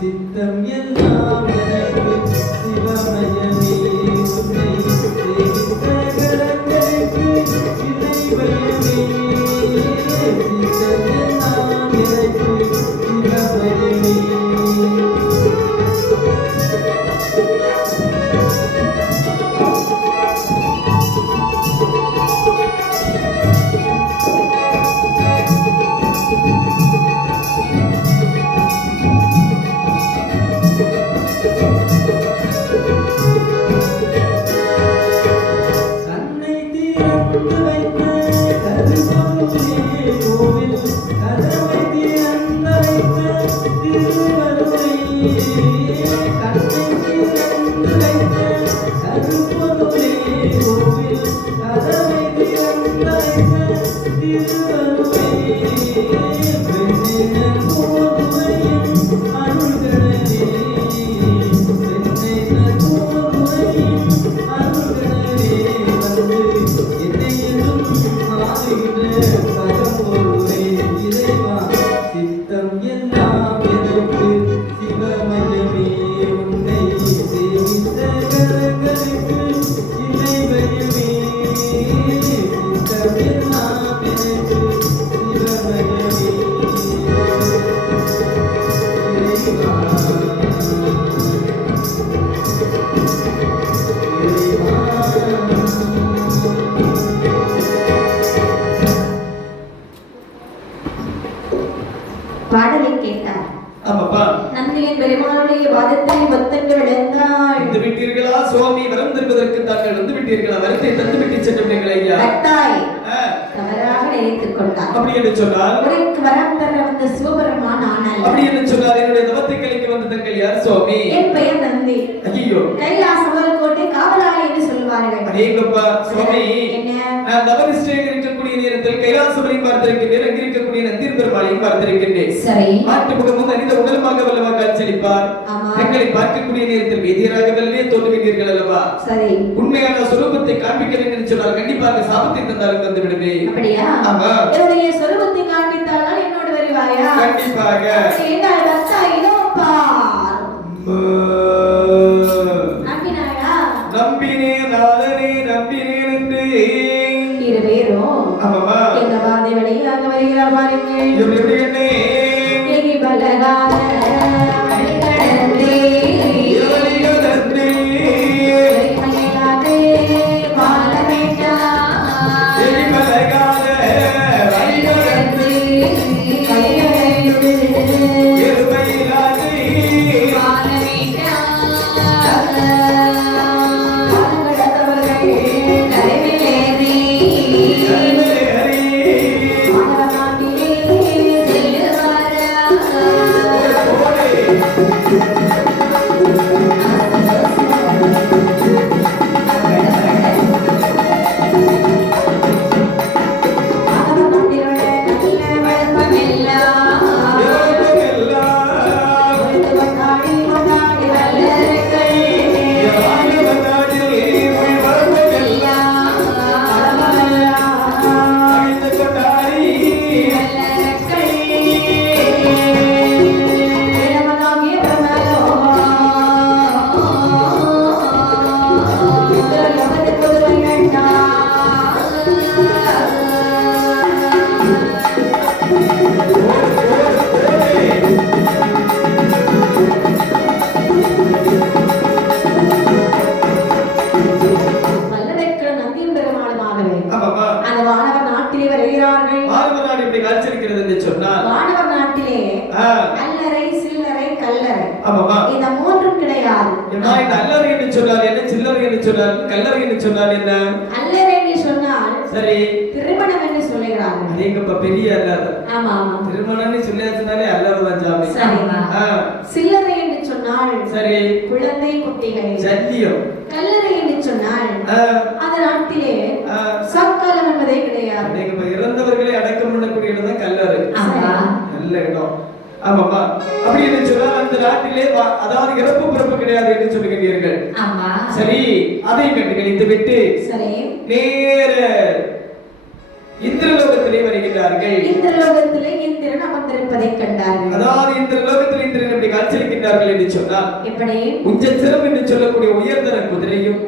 சித்தம் எல்லாம் எனக்கு சிவமயமே உன்னை சேவித்த கரங்களுக்கு இணை பயமே சித்தம் எல்லாம் எனக்கு சிவமயமே கண்ணை திறந்து வைத்த கருவருளே கோவில் கதவை திறந்து வைத்த திருவருளே கண்ணை திறந்து வைத்த கருவருளே கோவில் கதவை திறந்து வைத்த திருவருளே வெண்ணெய் போதுமையின் அருள்களே வெண்ணெய் போதுமையின் அருள்களே வந்து என்னையும் மாறுகின்ற பரம்பொருளே இறைவா சித்தம் எல்லாம் எனக்கு சிவமயமே உன்னை சேவித்த கரங்களுக்கு இணை பயமே சித்தம் எல்லாம் எனக்கு சிவமயமே பாடலை கேட்டார். ஆமாப்பா நந்தியின் பெருமாளுடைய வாதத்தில் பக்தன் விழுந்தாள். வந்து விட்டீர்களா சுவாமி வரம் தருவதற்கு தாங்கள் வந்து விட்டீர்களா வரத்தை தந்து விட்டு சென்றீர்கள் ஐயா கட்டாய் ஆ, தவறாக நினைத்துக் கொண்டார். அப்படி என்று சொன்னால் உனக்கு வரம் தர வந்த சிவபெருமான் ஆனால் அப்படி என்று சொன்னால் என்னுடைய தவத்தை கலைக்க வந்த தங்கள் யார் சுவாமி என் பெயர் நந்தி. ஐயோ கைலாசமல் கோட்டை காவலாளி என்று சொல்வார்கள். அடேங்கப்பா சுவாமி என்ன நான் தவனிஷ்டையில் இருக்கக்கூடிய நேரத்தில் கைலாசபலையும் பார்த்திருக்கின்றேன் அங்கே இருக்கக்கூடிய நந்தீர் பெருமாளையும் பார்த்திருக்கின்றேன் சரி மாட்டு முகமும் அறிந்த உடலுமாக வல்லவா காட்சியளிப்பார் ஆமா. தங்களை பார்க்கக்கூடிய நேரத்தில் வேதியராகவே தோன்றுவீர்கள் அல்லவா சரி உண்மையான சுரூபத்தை காண்பிக்கிறேன் என்று சொன்னால் கண்டிப்பாக சாபத்தை தந்தாலும் தந்து விடுவேன் அப்படியா ஆமா. என்னுடைய சொரூபத்தை காண்பித்தால் என்னோட வருவாயா கண்டிப்பாக என்றால் பக்தா இதோ பார். நம்பினாயா? நம்பினேன் நாதனே நம்பினேன் என்று இருவேரும் ஆமாமா எங்க வாதை வழியாக வருகிறார் பாருங்கள். எப்படி என்ன எகி பலகாத வழிகடந்தே வழிமலையாதே வாழ வேண்டாம். வழிகடந்தே வழிகடந்து வாழ வேண்டாம். வாழகடந்தவர்கள் கரைவிலேறி வாழநாட்டிலே செல்லுவாரா. வாழநாட்டிலுள்ள நல்ல வழக்கமெல்லாம் கொண்டாடி கொண்டாடி வல்லர்கள் எல்லாம் ஆமாமா. இந்த மூன்றும் கிடையாது. ஏமா இந்த அல்லறை என்று சொன்னால் என்ன, சில்லறை என்று சொன்னால், கல்லறை என்று சொன்னால் என்ன? அல்லறை என்று சொன்னால் சரி, திருமணம் என்று சொல்லுகிறார்கள். அதேங்கப்பா பெரிய அல்லறை. ஆமா ஆமா. திருமணம்னு சொல்லியாச்சுனாலே அல்லறை தான் சாமி. சரிமா. சில்லறை என்று சொன்னால் சரி, குழந்தை குட்டிகள். சத்தியம். கல்லறை என்று சொன்னால் அந்த நாட்டிலே சக்காலம் என்பதே கிடையாது. அதேங்கப்பா இறந்தவர்களை அடக்கம் பண்ணக்கூடிய இடம் தான் கல்லறை. ஆமா. நல்ல இடம். ஆமாமா. அப்படி என்று சொன்னால் அந்த நாட்டிலே அதாவது இறப்பு பிறப்பு கிடையாது என்று சொல்லுகிறீர்கள். ஆமா. சரி, அதை கண்டுகளித்து விட்டு சரி, நேர இந்திரலோகத்திலே வருகிறார்கள். இந்திரலோகத்திலே இந்திரன் அமர்ந்திருப்பதை கண்டார்கள். அதாவது இந்திரலோகத்தில் இந்திரன் எப்படி காட்சியளிக்கின்றார்கள் என்று சொன்னால் எப்படி உஞ்சச்சிரம் என்று சொல்லக்கூடிய உயர்தர குதிரையும்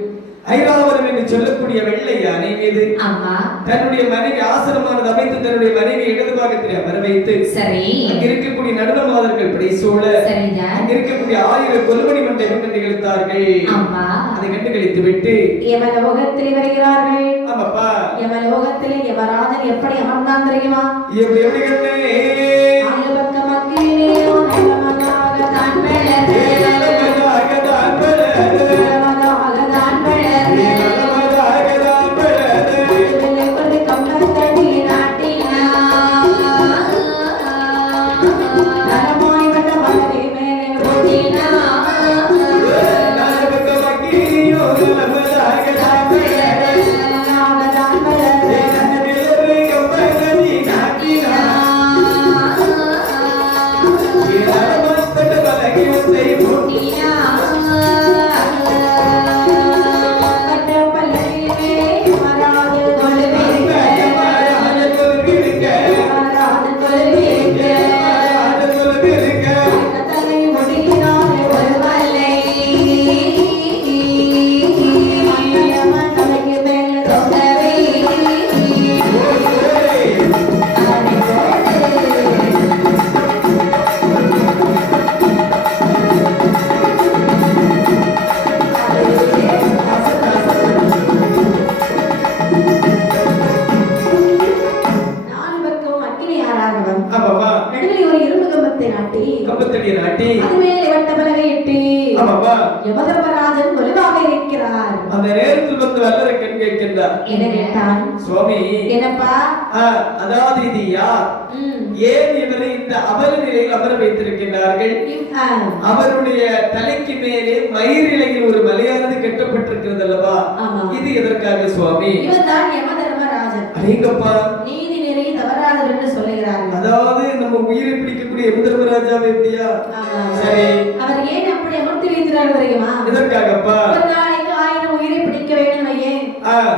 ஐராவதம் என்று சொல்லக்கூடிய வெள்ளை யானை மீது ஆமா. தன்னுடைய மனைவி ஆசனமானது அமைத்து தன்னுடைய மனைவி இடது பாகத்திலே அமர வைத்து சரி. அங்க இருக்கக்கூடிய நடுவமாதர்கள் படை சூழ சரிதான். அங்க இருக்கக்கூடிய 1000 கொல்வனி மண்டபம் கண்டு கழித்தார்கள். ஆமா. அதை கண்டு கழித்து விட்டு யமலோகத்திலே வருகிறார்கள். ஆமாப்பா. யமலோகத்திலே யமராஜன் எப்படி அமர்ந்தான் தெரியுமா? எப்படி எப்படி கண்ணே ஆளு பக்கம் அக்கிலே நலமதாக தான் வளர்ந்து, நலமதாக தான் வளர்ந்து, இதிலே ஒரு கம்பத்தடி நாட்டினான். நலமாய் வந்த மலரை மேலே ஓட்டினான். நலமதாக தான் வளர்ந்து, நடுவில் ஒரு இரும்பு கம்பத்தை நாட்டி கம்பத்தடியை நாட்டி அது மேலே வட்ட பலகையிட்டு யமதர்மராஜன் வலுவாக இருக்கிறார். அந்த நேரத்தில் வந்து வல்லரை கண் கேட்கின்றார். என்ன கேட்டான்? சுவாமி, என்னப்பா? அதாவது இது யார், ஏன் இவரை இந்த அமர நிலையில் அமர வைத்திருக்கின்றார்கள்? அவருடைய தலைக்கு மேலே மயிரிழையில் ஒரு மலையானது கட்டப்பட்டிருக்கிறது அல்லவா? இது எதற்காக சுவாமி? இவர்தான் யமதர்மராஜன். அடேங்கப்பா, நீதி நெறி தவறாதவர் என்று சொல்லுகிறார்கள். அதாவது நம்ம உயிரை பிடிக்கக்கூடிய யமதர்மராஜாவை எப்படியா? சரி, அவர் ஏன் அப்படி அமர்த்தி வைக்கிறார் தெரியுமா? எதற்காகப்பா? ஒரு நாளைக்கு 1000 உயிரை பிடிக்க வேண்டும் ஐயே,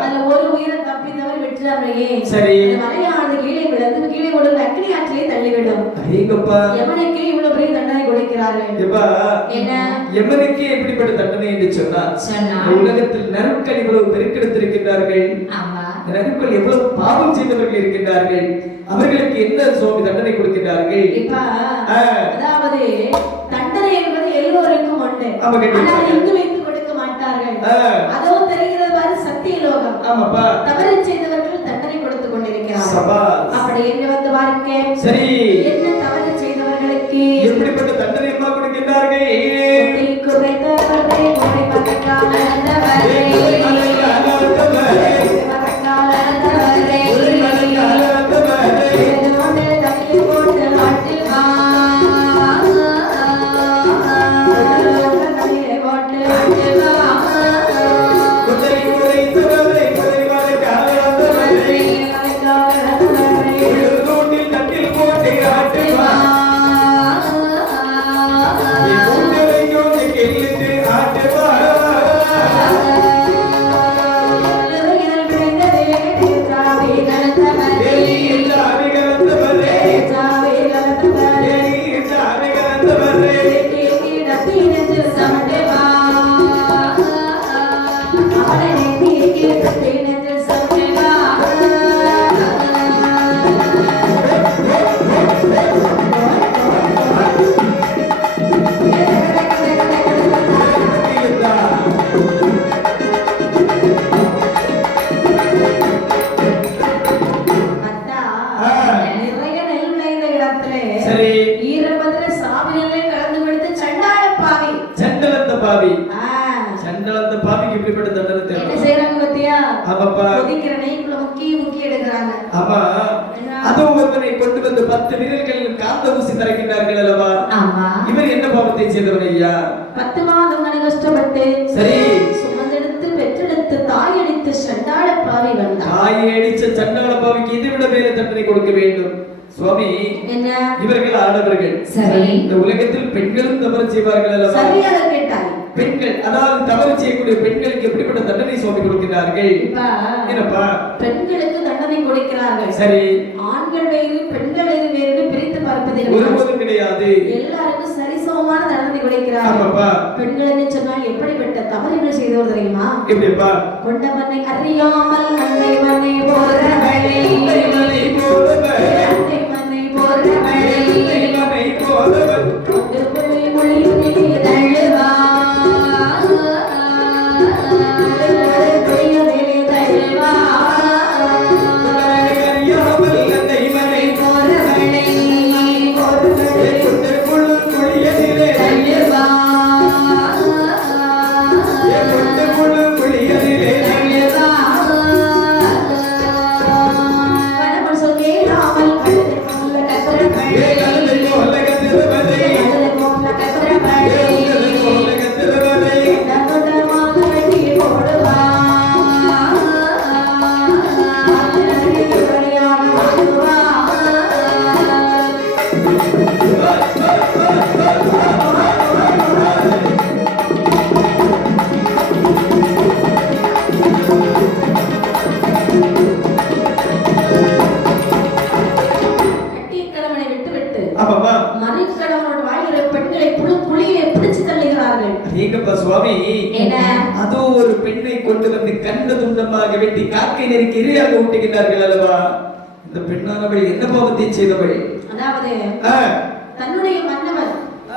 அதுல ஒரு உயிரை தப்பித்தவர் வெற்றினார் ஐயே. சரி, மலையானது கீழே விழுந்து கீழே ஒரு அக்னி ஆற்றிலே தள்ளிவிடும். அடேங்கப்பா, யமனுக்கு இவ்வளவு பெரிய தண்டனை கொடுக்கிறார்கள். என்ன யமனுக்கு எப்படிப்பட்ட தண்டனை என்று சொன்னார்? உலகத்தில் நறுக்கள் இவ்வளவு பெருக்கெடுத்திருக்கின்றார்கள். நறுக்கள் எவ்வளவு பாவம் செய்தவர்கள் இருக்கின்றார்கள். அவர்களுக்கு என்ன சுவாமி தண்டனை கொடுக்கிறார்கள்? அதாவது தண்டனை என்பது எல்லோருக்கும் உண்டு. ஆனால் இங்கு வைத்து கொடுக்க மாட்டார்கள். அதுவும் தெரிகிறது பாரு, சத்திய லோகம். தவறு செய்தவர்கள் தண்டனை கொடுத்து கொண்டிருக்கிறார்கள். அப்படி என்று வந்து பாருங்க. சரி, என்ன தவறு செய்தவர்களுக்கு எப்படிப்பட்ட தண்டனை கொடுக்கிறார்கள்? குறைந்தவரை கோடை பக்கத்தால் நடந்தவரை பாவி ஆ, சண்டாளத்த பாவிக்கு இப்படிப்பட்ட தண்டனை என்ன தேவை செய்யறாங்க பத்தியா? ஆமாப்பா கொதிக்கிற நெய்க்குள்ள முக்கி முக்கி எடுக்கிறாங்க. ஆமா அதுவும் ஒருவனை கொண்டு வந்து 10 வீரர்களில் காந்த ஊசி தரைக்கின்றார்கள் அல்லவா ஆமா. இவர் என்ன பாவத்தை செய்தவர் ஐயா 10 மாதம் கஷ்டப்பட்டு சரி சுமந்தெடுத்து பெற்றெடுத்து தாயடித்து சண்டாள பாவி வந்தான். தாயை அடிச்ச சண்டாள பாவிக்கு இதை விட மேல தண்டனை கொடுக்க வேண்டும் சுவாமி. என்ன? இவர்கள் ஆடவர்கள் சரி. இந்த உலகத்தில் பெண்களும் தவறு செய்வார்கள் அல்லவா சரியாக கேட்டாய். பெண்கள் அதாவது தவறு செய்யக்கூடிய பெண்களுக்கு எப்படிப்பட்ட தண்டனை சுவாமி கொடுக்கிறார்கள் இப்ப என்னப்பா பெண்களுக்கு தண்டனை கொடுக்கிறார்கள். சரி ஆண்கள் வேறு பெண்கள் வேறு வேறு பிரித்து பார்ப்பது ஒருபோதும் கிடையாது. எல்லாருக்கும் சரிசமமான தண்டனை கொடுக்கிறார்கள். ஆமாப்பா. பெண்கள் என்று சொன்னால் எப்படிப்பட்ட தவறுகள் செய்தவர் தெரியுமா? எப்படிப்பா கொண்டவனை அறியாமல் அன்னை மனை போறவளே மனை போறவளே அன்னை மனை போறவளே மனை போறவளே கொண்டவளை மொழியிலே தழுவா கொண்டவளை தழுவா அறியாமல் அன்னை மனை போறவளே போறவளே கொண்டக்குள் குளியலிலே தழுவா கொண்டக்குள் குளியலிலே தழுவா கணவன் சொல்லே ராமல் கழுதை போல கத்திரப்பள்ளி கழுதை போல கத்திரவதை கழுதை போல கத்திரப்பள்ளி கழுதை போல கத்திரவதை நடுதமாக வெட்டி போடுவா வழியாக வாங்குவா கட்டிய கணவனை விட்டுவிட்டு ஆமாப்பா மறுக்கணவனோட வாழ்கிற பெண்களை புலியை பிடிச்சு தள்ளுகிறார்கள். ஏகப்பா சுவாமி என்ன? அதோ ஒரு பெண்ணை கொண்டு வந்து கண்ட துண்டமாக வெட்டி காக்கை நெருக்கி இரையாக ஊட்டுகிறார்கள் அல்லவா இந்த பெண்ணானவள் என்ன பாவத்தை செய்தவள் அதாவது ஆ, தன்னுடைய மன்னவர்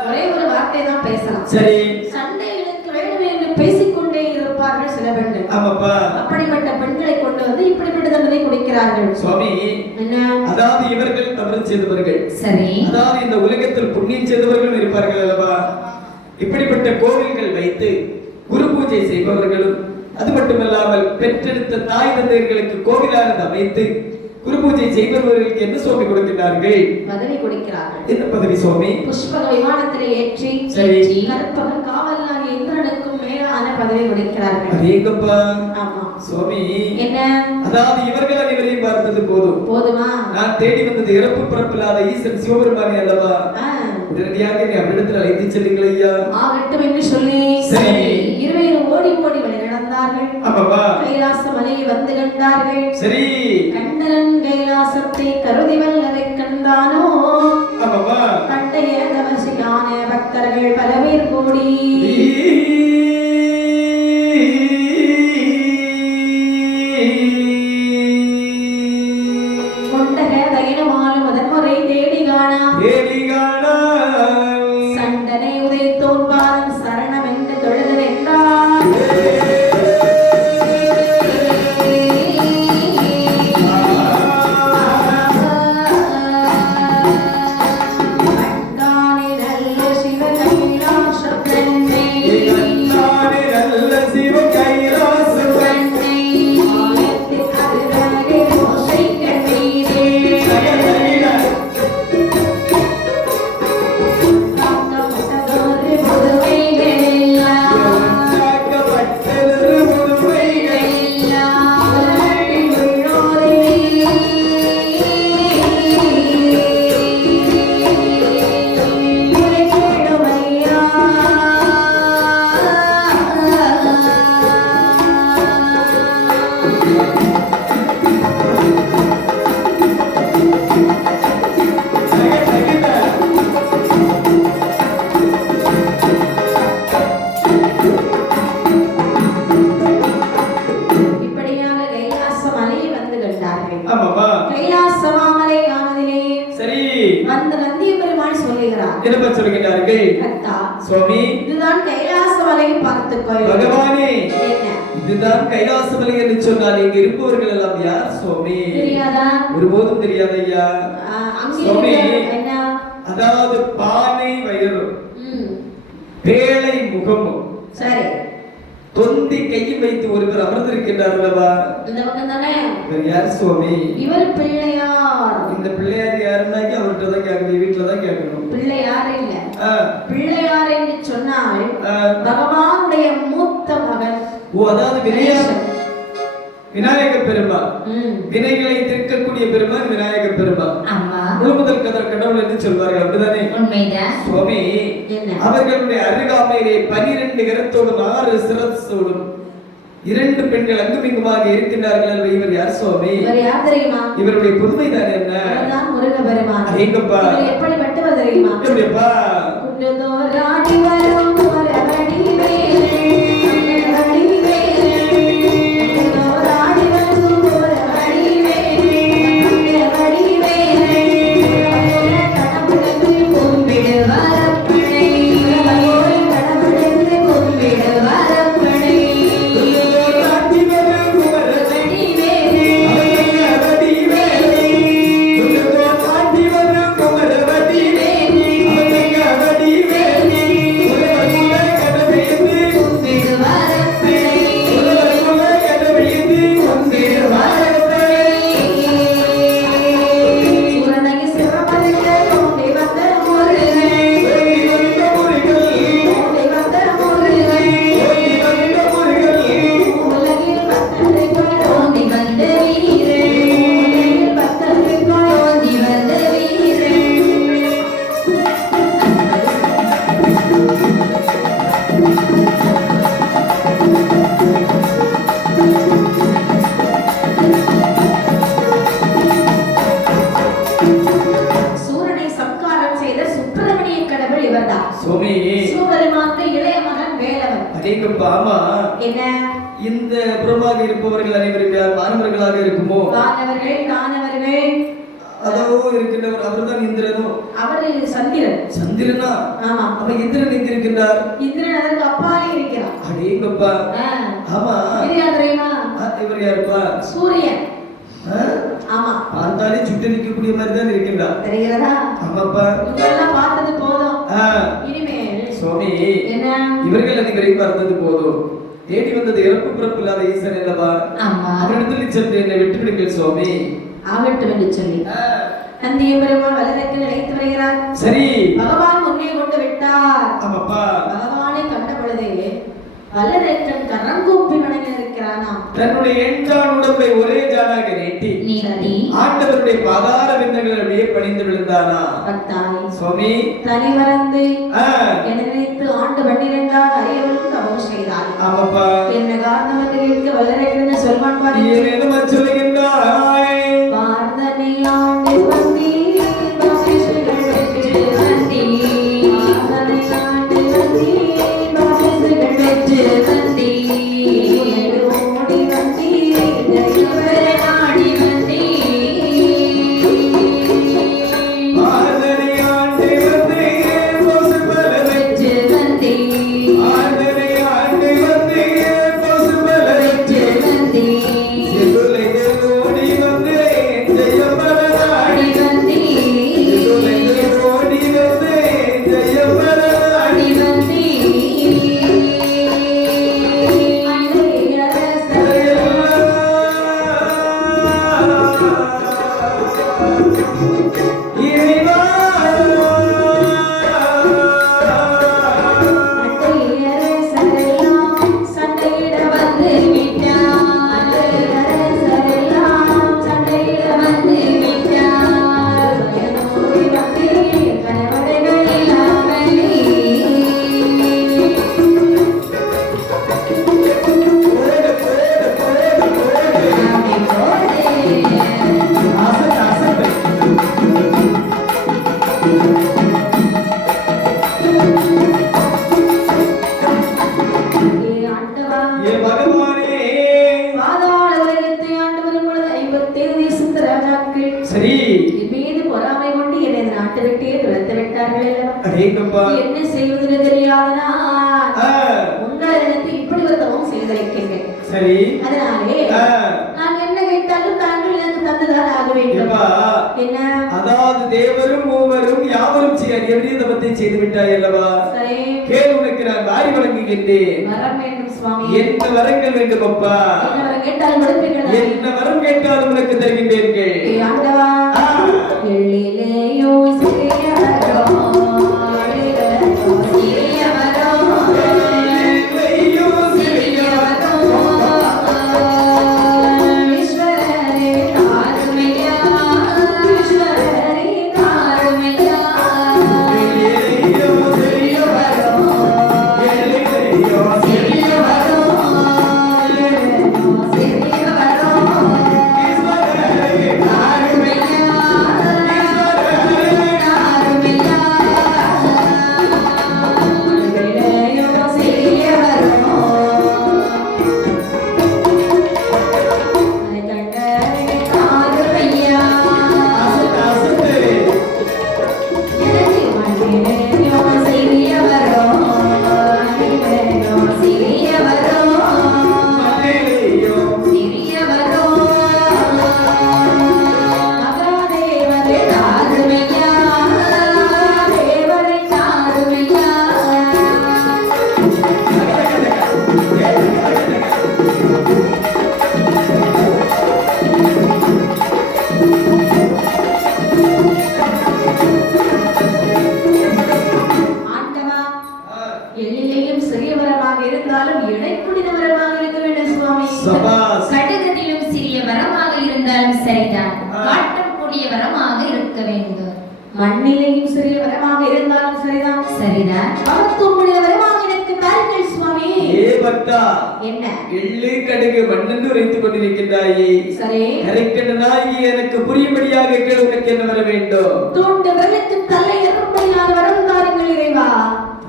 ஒரே ஒரு வார்த்தை தான் பேசலாம். சரி சண்டைகளுக்கு வேண்டும் என்று பேசிக்கொண்டே இருப்பார்கள் சில பெண்கள். ஆமாப்பா அப்படிப்பட்ட பெண்களை கொண்டு வந்து இப்படிப்பட்ட தண்டனை கொடுக்கிறார்கள். சுவாமி என்ன? அதாவது இவர்கள் தவறு செய்தவர்கள் சரி. அதாவது இந்த உலகத்தில் புண்ணியம் செய்தவர்களும் இருப்பார்கள் அல்லவா இப்படிப்பட்ட கோவில்கள் வைத்து குரு பூஜை செய்பவர்களும் அது மட்டுமல்லாமல் பெற்றெடுத்த தாய் தந்தையர்களுக்கு கோவிலானது அமைத்து குரு பூஜை செய்பவர்களுக்கு என்ன சுவாமி கொடுக்கிறார்கள் பதவி கொடுக்கிறார்கள். என்ன பதவி சுவாமி புஷ்பக விமானத்திலே ஏற்றி சரி. கற்பக காவலாகிய இந்திரனுக்கும் மேலான பதவி கொடுக்கிறார்கள். அதேங்கப்பா ஆமா சுவாமி என்ன? அதாவது இவர்கள் அனைவரையும் பார்த்தது போதும் போதுமா? நான் தேடி வந்தது இறப்பு பிறப்பில்லாத ஈசன் சிவபெருமானே அல்லவா உடனடியாக நீ அவரிடத்தில் அழைத்து செல்லுங்கள் ஐயா ஆகட்டும் என்று சொல்லி சரி. இருவரும் ஓடி ஓடி வழி நடந்தார்கள். ஆமாப்பா கைலாச மலையை வந்து கண்டார்கள். சரி கண்டனன் கைலாசத்தை கருதி வல்லரை கண்டானோ ஆமாப்பா பண்டைய தவசியான பக்தர்கள் பல பேர் கூடி கொண்டக தகினமாலும் முதன்முறை தேடி காணா சண்டனை உதைத்தோன் பாதம் சரணம் என்று தொழுது நின்றார். கண்டானே நல்ல சிவகைலாசத்தன்னை. தன்னை ஆலயத்தின் அருகாலே ஓசைக்க நீரே. காக்கப்பட்டதொரு புதுமைகளெல்லாம் இப்படியாக கைலாச மலையை வந்து கண்டார்கள். ஆமாப்பா கைலாச மாமலை காணதிலே சரி வந்த நந்திய பெருமாள் சொல்லுகிறார், என்ன சொல்கிறார்கள் கர்த்தா, சுவாமி இதுதான் கைலாச மலையை பார்த்துக்கொள். பகவானே என்ன இதுதான் கைலாசமலை என்று சொன்னால் இங்க இருப்பவர்கள் எல்லாம் யார் சுவாமி தெரியாதா? ஒருபோதும் தெரியாது ஐயா அங்கே சுவாமி. இருக்கிற என்ன? அதாவது பானை வயிறு ம், பேழை முகமும் பொத்தி கையில் வைத்து ஒருவர் அமர்ந்திருக்கின்றார் அல்லவா? இந்த பக்கம் தானே? இவர் யார் சுவாமி? இவர் பிள்ளையார். இந்த பிள்ளையார் யாருன்னாக்கி அவர்கிட்ட தான் கேட்கணும், வீட்டுல தான் கேட்கணும். பிள்ளையார் இல்ல, பிள்ளையார் என்று சொன்னால் பகவானுடைய மூத்த மகன். ஓ, அதாவது விநாயகர் பெருமாள். வினைகளை தீர்க்கக்கூடிய பெருமாள் விநாயகர் பெருமாள். முழுமுதல் கடவுள் என்று சொல்வார்கள், அப்படிதானே? சுவாமி, அவர்களுடைய அருகாமையிலே 12 கரத்தோடும் 6 சிரசோடும் 2 பெண்கள் அங்குமிங்குமாக இருக்கின்றார்கள். இவர் யார் சுவாமி? இவர் யார் தெரியுமா? இவருடைய புதுமை தான் என்ன? இவர்தான் முருக பெருமான். எங்கப்பா? இவர் எப்படிப்பட்டவர் தெரியுமா? எப்படிப்பா? குண்டுதோராடி வரும் ஒரு வடிவே இந்த புறமாக இருப்பவர்கள் அனைவரும் யார்? மாணவர்களாக இருக்குமோ? அதோ இருக்கின்றவர் அவர்தான் இந்திரனோ? அவரு சந்திரன். சந்திரனா? ஆமா. அப்ப இந்திரன் எங்க இருக்கின்றார்? இந்திரன் அதற்கு அப்பாலே இருக்கிறார். அடேங்கப்பா. ஆமா. இது யார் தெரியுமா? இவர் யாருப்பா? சூரியன். ஆமா. பார்த்தாலே சுட்டு நிற்கக்கூடிய மாதிரி தான் இருக்கின்றார். தெரிகிறதா? ஆமாப்பா. இதெல்லாம் பார்த்தது போதும். இனிமேல் சுவாமி, என்ன? இவர்கள் அனைவரையும் பார்த்தது போதும். தேடி வந்தது இறப்பு பிறப்பு இல்லாத ஈசன் அல்லவா? அவரிடத்தில் சென்று என்னை விட்டுவிடுங்கள் சுவாமி. ஆகட்டும் என்று சொல்லி நந்திய பெருமாள் வலதற்கு நிலைத்து வருகிறார். சரி. பகவான் முன்னே கொண்டு விட்டார். ஆமாப்பா. பகவானை கண்ட பொழுதே வல்லரக்கன் கரங்கூப்பி வணங்கி இருக்கிறானாம். தன்னுடைய எஞ்சான் உடம்பை ஒரே ஜானாக நீட்டி ஆண்டவருடைய பாதார விந்தங்கள் அப்படியே பணிந்து விழுந்தானா? பக்தாய் சுவாமி தனி மறந்து நினைத்து ஆண்டு 12 அறியவருக்கு தவம் செய்தார். ஆமாப்பா. என்ன காரணம் என்று கேட்க வல்லரக்கன் சொல்வான் பாரு. ஏனேனும் சொல்லுகின்றாய். பார்தனை ஆண்டு வந்தி பாபிசுகள் வெற்றி வந்தி. பார்தனை ஆண்டு வந்தி பாபிசுகள் வெற்றி வந்தி. ஓடி வந்தி ஜெயவர நாடி வந்தி. பார்தனை ஆண்டு வந்தி பசுபல வெற்றி வந்தி. பார்தனை ஆண்டு வந்தி பசுபல வெற்றி வந்தி. ஓடி வந்தி ஜெயவர நாடி வந்தி. ஓடி வந்தி ஜெயவர நாடி வந்தி. என்ன செய்வதில் தெரியாதனா உங்களிடத்து இப்படி ஒரு தவம் செய்திருக்கின்றேன். சரி. அதனாலே நான் என்ன கேட்டாலும் தாங்கள் எனக்கு தந்துதான் ஆக வேண்டும். என்ன? அதாவது தேவரும் மூவரும் யாவரும் செய்ய எவ்வளவு தவத்தை செய்து விட்டாய் அல்லவா? சரி கேள், உனக்கு நான் வாரி வழங்குகின்றேன். வரம் வேண்டும் சுவாமி. என்ன வரங்கள் வேண்டும் அப்பா? என்ன வரம் கேட்டாலும் கொடுப்பீர்கள். என்ன வரம் கேட்டாலும் உனக்கு தருகின்றேன். கேள். ஆண்டவா, எழிலேயோ சிறியவரோ, எழிலேயோ சிறியவரோ, எழிலேயோ சிறியவரோ, ஈஸ்வரரே தாருமையா, ஈஸ்வரரே தாருமையா, எழிலேயோ சிறியவரோ, எழிலேயோ சிறியவரோ, எழிலேயோ சிறியவரோ, ஈஸ்வரரே தாருமையா, தாருமையா, எழிலேயோ சிறியவரோ, அலைகண்டரே தாருமையா, அசத்து எனக்கு மண்ணிலேயோ சிறியவரோ, மண்ணிலேயோ சிறியவரோ, மலையிலேயோ சிறியவரோ, மகாதேவரே தாருமையா, தேவரே தாருமையா, ஆண்டவா, எழிலையும் சிறியவரமாக இருந்தாலும் இடைக்குடின வரமாக இருக்க வேண்டும் சுவாமி. சபாஸ். கடுகதிலும் சிறிய வரமாக இருந்தாலும் சரிதான், காட்டம் கூடிய வரமாக இருக்க வேண்டும். மண்ணிலையும் சிறிய வரமாக இருந்தாலும் சரிதான், சரிதான். மகத்துவமுடைய வரமாக எனக்கு தாருங்கள் சுவாமி. ஏ பக்தா, என்ன? எள்ளு கடுகு மண்ணென்று உரைத்துக் கொண்டிருக்கின்றாயே. சரி, கரைக்கண்ணனாகி எனக்கு புரியும்படியாக கேள், உனக்கு என்ன வர வேண்டும்? தூண்டு விரலுக்கு தலை எறும்படியான வரம் தாருங்கள் இறைவா.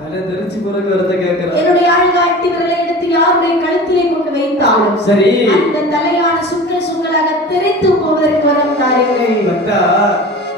தலை தெரிச்சு பிறகு வரத கேட்கிறேன். என்னுடைய ஆழ்காட்டி விரலை எடுத்து யாருடைய கழுத்திலே கொண்டு வைத்தாலும் சரி அந்த தலையான சுங்கல் சுங்கலாக தெரித்து போவதற்கு வரம் தாருங்கள். பக்தா,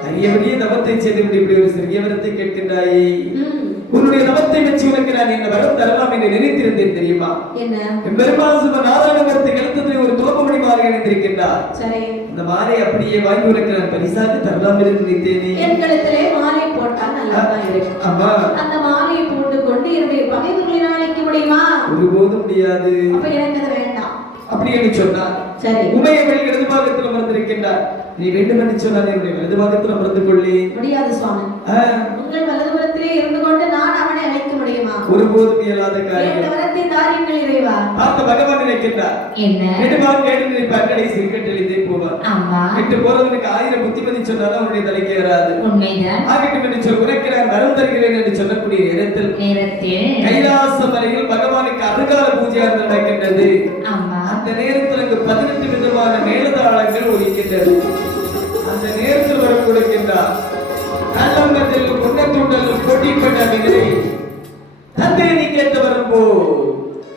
அரியபடியே தவத்தை செய்து விட்டு இப்படி ஒரு சிறிய வரத்தை கேட்கின்றாயே. ம், உன்னுடைய தவத்தை வச்சு உனக்கு நான் என்ன வரம் தரலாம் என்று நினைத்திருந்தேன் தெரியுமா? என்ன? பெருமாள் சும நாராயணபுரத்தை கழுத்தத்தில் ஒரு தோப்பமணி மாலை அணிந்திருக்கின்றார். சரி, அந்த மாலை அப்படியே வாங்கி உனக்கு நான் பரிசாக தரலாம் என்று நினைத்தேனே. என் கழுத்திலே மாலை போட்டால் நல்லாதான் இருக்கும். அம்மா, அந்த மாலையை போட்டுக் கொண்டு என்னுடைய பகைவர்களை நான் அழைக்க முடியுமா? ஒருபோதும் முடியாது. அப்ப எனக்கு அது வேண்டாம். அப்படி என்று சொன்னார். சரி, உமையை வழி இடது பாகத்தில் அமர்ந்திருக்கின்றார். நீ வேண்டும் என்று சொன்னால் என்னுடைய வலது பாகத்தில் அமர்ந்து கொள்ளி. முடியாது சுவாமி. உங்கள் வலதுபுறத்திலே இருந்து கொண்டு நான் அவனை அழைக்க முடியுமா? ஒருபோதும் இயலாத காரியம். இந்த வரத்தை தாருங்கள் இறைவா. பார்த்த பகவான் நினைக்கின்றார். என்ன? நெடுபால் கேட்டு நினைப்பார், கடைசி கட்டளித்தே போவார். ஆமா, விட்டு போறவனுக்கு 1000 புத்திமதி சொன்னாலும் அவனுடைய தலைக்கு ஏறாது. உண்மைதான். ஆகட்டும் என்று சொல், உனக்கு நான் வரம் தருகிறேன் என்று சொல்லக்கூடிய நேரத்தில் கைலாச மலையில் பகவானுக்கு அருகால பூஜை நடக்கின்றது. ஆமா, அந்த நேரத்தில் அங்கு 18 விதமான மேலதாளங்கள் ஒலிக்கின்றது. அந்த நேரத்தில் வரம் கொடுக்கின்றார். நல்லம்பத்தில் குன்னத்துண்டல் கொட்டிப்பட்ட நிலை தந்தை நீ கேட்ட வரும்போ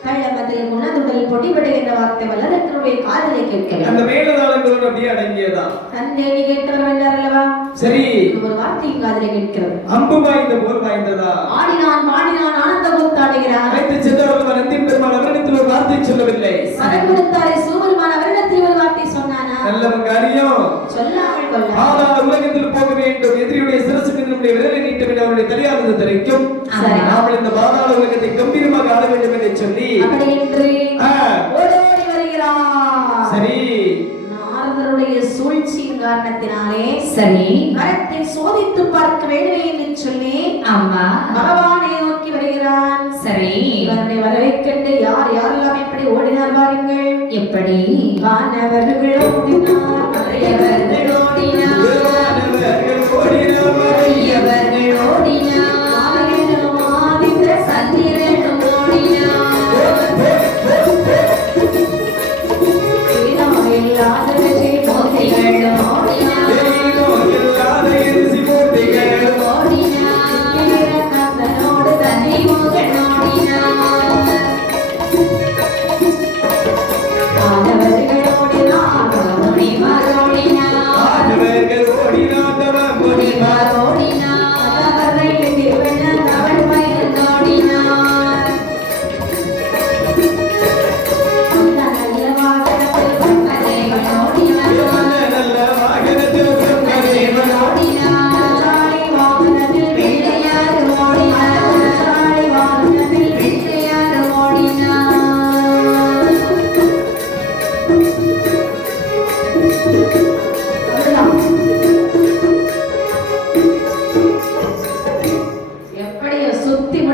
கள்ளமத்தில் முன்னதுடல் பொடிபடுகின்ற வார்த்தை வல்லரக்கனுடைய காதலை கேட்கவே அந்த மேலதாளங்களோடு அப்படியே அடங்கியதான். தந்தை நீ கேட்டவர் வென்றார் அல்லவா? சரி, ஒரு வார்த்தையின் காதலை கேட்கிறது. அம்பு வாய்ந்த போர் வாய்ந்ததா? ஆடினான் பாடினான் ஆனந்த கூத்தாடுகிறார். அனைத்து சித்தவர்கள் நந்தி பெருமாள் அவரிடத்தில் ஒரு வார்த்தை சொல்லவில்லை. மரம் கொடுத்தாரே சூரியமான அவரிடத்தில் ஒரு வார்த்தை சொன்னானா? நல்லவங்க அறியும் சொல்லாமல் கொள்ள ஆனால் உலகத்தில் போக வேண்டும். எதிரியுடைய சிரசு மீது நம்முடைய விரலை நீட்ட வேண்டும், அவருடைய தலையானது தெரிக்கும். சரி. நாமல் இந்த பாதாள உலகத்தை கம்பீரமாக ஆள வேண்டும் என்று சொல்லி அப்படி என்று ஆ, ஓடோடி வருகிறார். சரி நாரதருடைய சூழ்ச்சியின் காரணத்தினாலே சரி, மரத்தை சோதித்து பார்க்க வேண்டுமே என்று சொல்லி ஆமா, பகவானை நோக்கி வருகிறான். சரி. இவனை வரவேற்கண்டு யார் யாரெல்லாம் எப்படி ஓடினார் பாருங்கள். எப்படி? வானவர்கள் ஓடினார், மறையவர்கள் ஓடினார், தேவானவர்கள் ஓடினார், பெரியவர்கள் ஓடினார், ஆதிரனும் ஆதித்த சந்திரனும் ஓடினார், இல்லாதவற்றை மோதிகளும் ஓடினார், தெய்வம் இல்லாத இறுதி போட்டிகள் ஓடினார், கந்தனோடு தன்னை மோகன் ஓடினார், வானவர்கள் ஓடினார், முனிவர் ஓடினார்,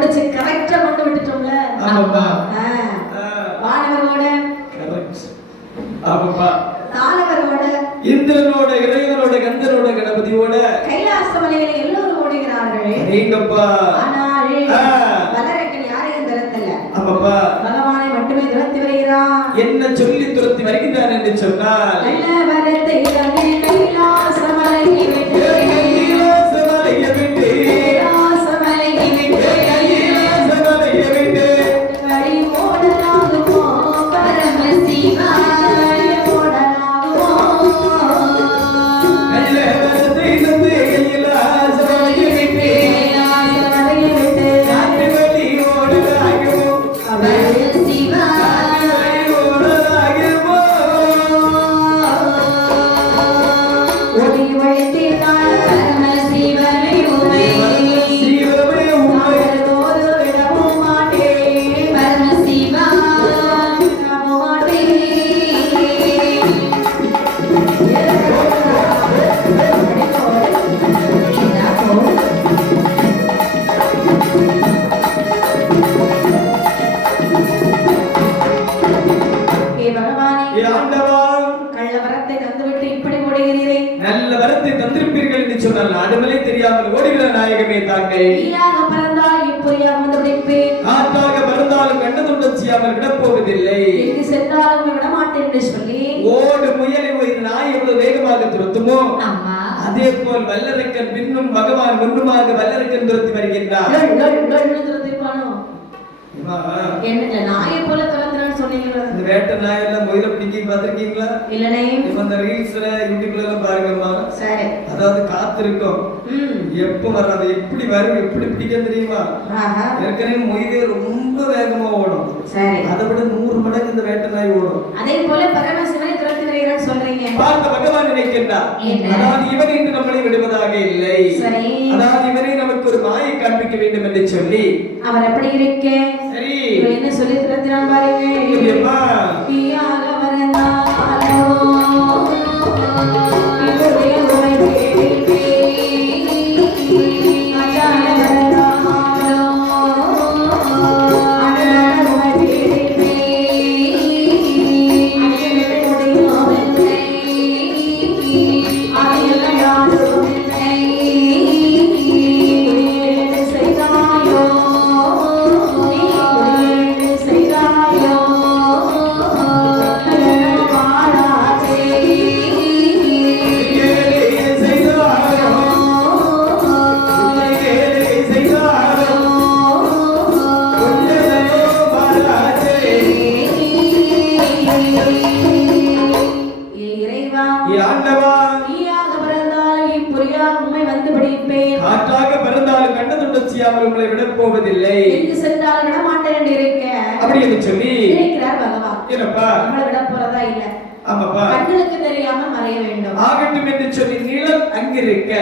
வச்சு கரெக்டா கொண்டு விட்டுட்டோம்ல. ஆமாப்பா. வானவரோட கரெக்ட். ஆமாப்பா. தானவரோட இந்திரனோட, இறைவனோட, கந்தனோட, கணபதியோட கைலாச மலையில எல்லோரும் ஓடுகிறார்கள். நீங்கப்பா. ஆனால் வளரக்கன் யாரையும் துரத்தல. ஆமாப்பா. பகவானை மட்டுமே துரத்தி வருகிறான். என்ன சொல்லி துரத்தி வருகின்றான் என்று சொன்னால் நல்ல வரத்தை கைலாச மலையை விட்டு கைலாசமலையை விட்டு கைலாச மலையை விட்டு கைலாசமலையை விட்டு வழி ஓடலாகுமோ பரமசிவா வழி ஓடலாகுமோ நல்ல வரத்தை தந்து கைலாசமலையை விட்டு கைலாச மலையை விட்டு காட்டு வழி ஓடுகிறாயோ பரமசிவா வழி ஓடுகிறாயோ ஒளி ஒழித்தினாள் பரமசிவனை உமை சிவமே உமை நாடோறு விடவும் மாட்டேன் பரமசிவா விடவும் மாட்டேன். ஏ பகவானே, ஏ ஆண்டவா, கள்ள வரத்தை தந்துவிட்டு இப்படி ஓடுகிறீரே. நல்ல வரத்தை தந்திருப்பீர்கள் என்று சொன்னால் நாடுமலே தெரியாமல் ஓடுகிற நாயகமே தாங்கள் ஈயாக பறந்தால் இப்பொறியாக வந்து பிடிப்பேன். காற்றாக மறந்தாலும் கண்ணதுண்டம் செய்யாமல் விடப்போவதில்லை. எங்கு சென்றாலும் விடமாட்டேன் என்று சொல்லி ஓடு முயலை ஒரு நாய் எவ்வளவு வேகமாக துரத்துமோ அம்மா அதே போல் வல்லரக்கன் பின்னும் பகவான் முன்னுமாக வல்லரக்கன் துரத்தி வருகின்றார். துரத்திருப்பானோ? அம்மா, என்ன நாயை போல துரத்துறான்னு சொன்னீங்களா? இந்த வேட்டை நாய் எல்லாம் முயலை பிடிக்கி பார்த்திருக்கீங்களா? இல்லனே. இப்ப இந்த ரீல்ஸ்ல யூடியூப்ல எல்லாம் பாருங்கம்மா. சரி. அதாவது காத்திருக்கும் எப்ப வராது, எப்படி வரும், எப்படி பிடிக்க தெரியுமா? ஆஹா. ஏற்கனவே மொய்தே ரொம்ப வேகமா ஓடும். சரி. அதை விட 100 மடங்கு இந்த வேட்டை நாய் ஓடும். அதே போல பரமசிவனை துரத்தி வருகிறான்னு சொல்றீங்க. பார்த்த பகவான் நினைக்கின்றார். என்ன? அதாவது இவன் இன்று நம்மளை விடுவதாக இல்லை. சரி. அதாவது இவனை நமக்கு ஒரு மாயை காண்பிக்க வேண்டும் என்று சொல்லி அவர் எப்படி இருக்க? சரி இவர் என்ன சொல்லி துரத்தினான் பாருங்க. எப்படியம்மா? ஈயாக பறந்தாலோ இவருடைய உமை தேடிப்பேன். அஜான பறந்தாலோ அழகான உமை தேடிப்பேன். அடியவனுடைய அவனை அதையெல்லாம் யாரும் இல்லை. குடியேறு செய்தாயோ நீ குடியேறு செய்தாயோ பாடாதே ஏழை செய்தாரோ, ஏழை செய்தாரோ, கொஞ்சமோ பாராதே. இறைவா ஏ ஆண்டவா, நீயாக பிறந்தாலும் இப்புரியாக உம்மை வந்து பிடிப்பேன். காற்றாக பிறந்தாலும் கண்ணதுண்டம் செய்யாமல் உங்களை விடப் போவதில்லை. எங்கு சென்றாலும் விட மாட்டேன் என்று இருக்க அப்படி என்று சொல்லி இருக்கிறார் பகவான். என்னப்பா? நம்மளை விட போறதா இல்ல. ஆமாப்பா. கண்களுக்கு தெரியாம மறைய வேண்டும். ஆகட்டும் என்று சொல்லி நிழல் அங்கிருக்க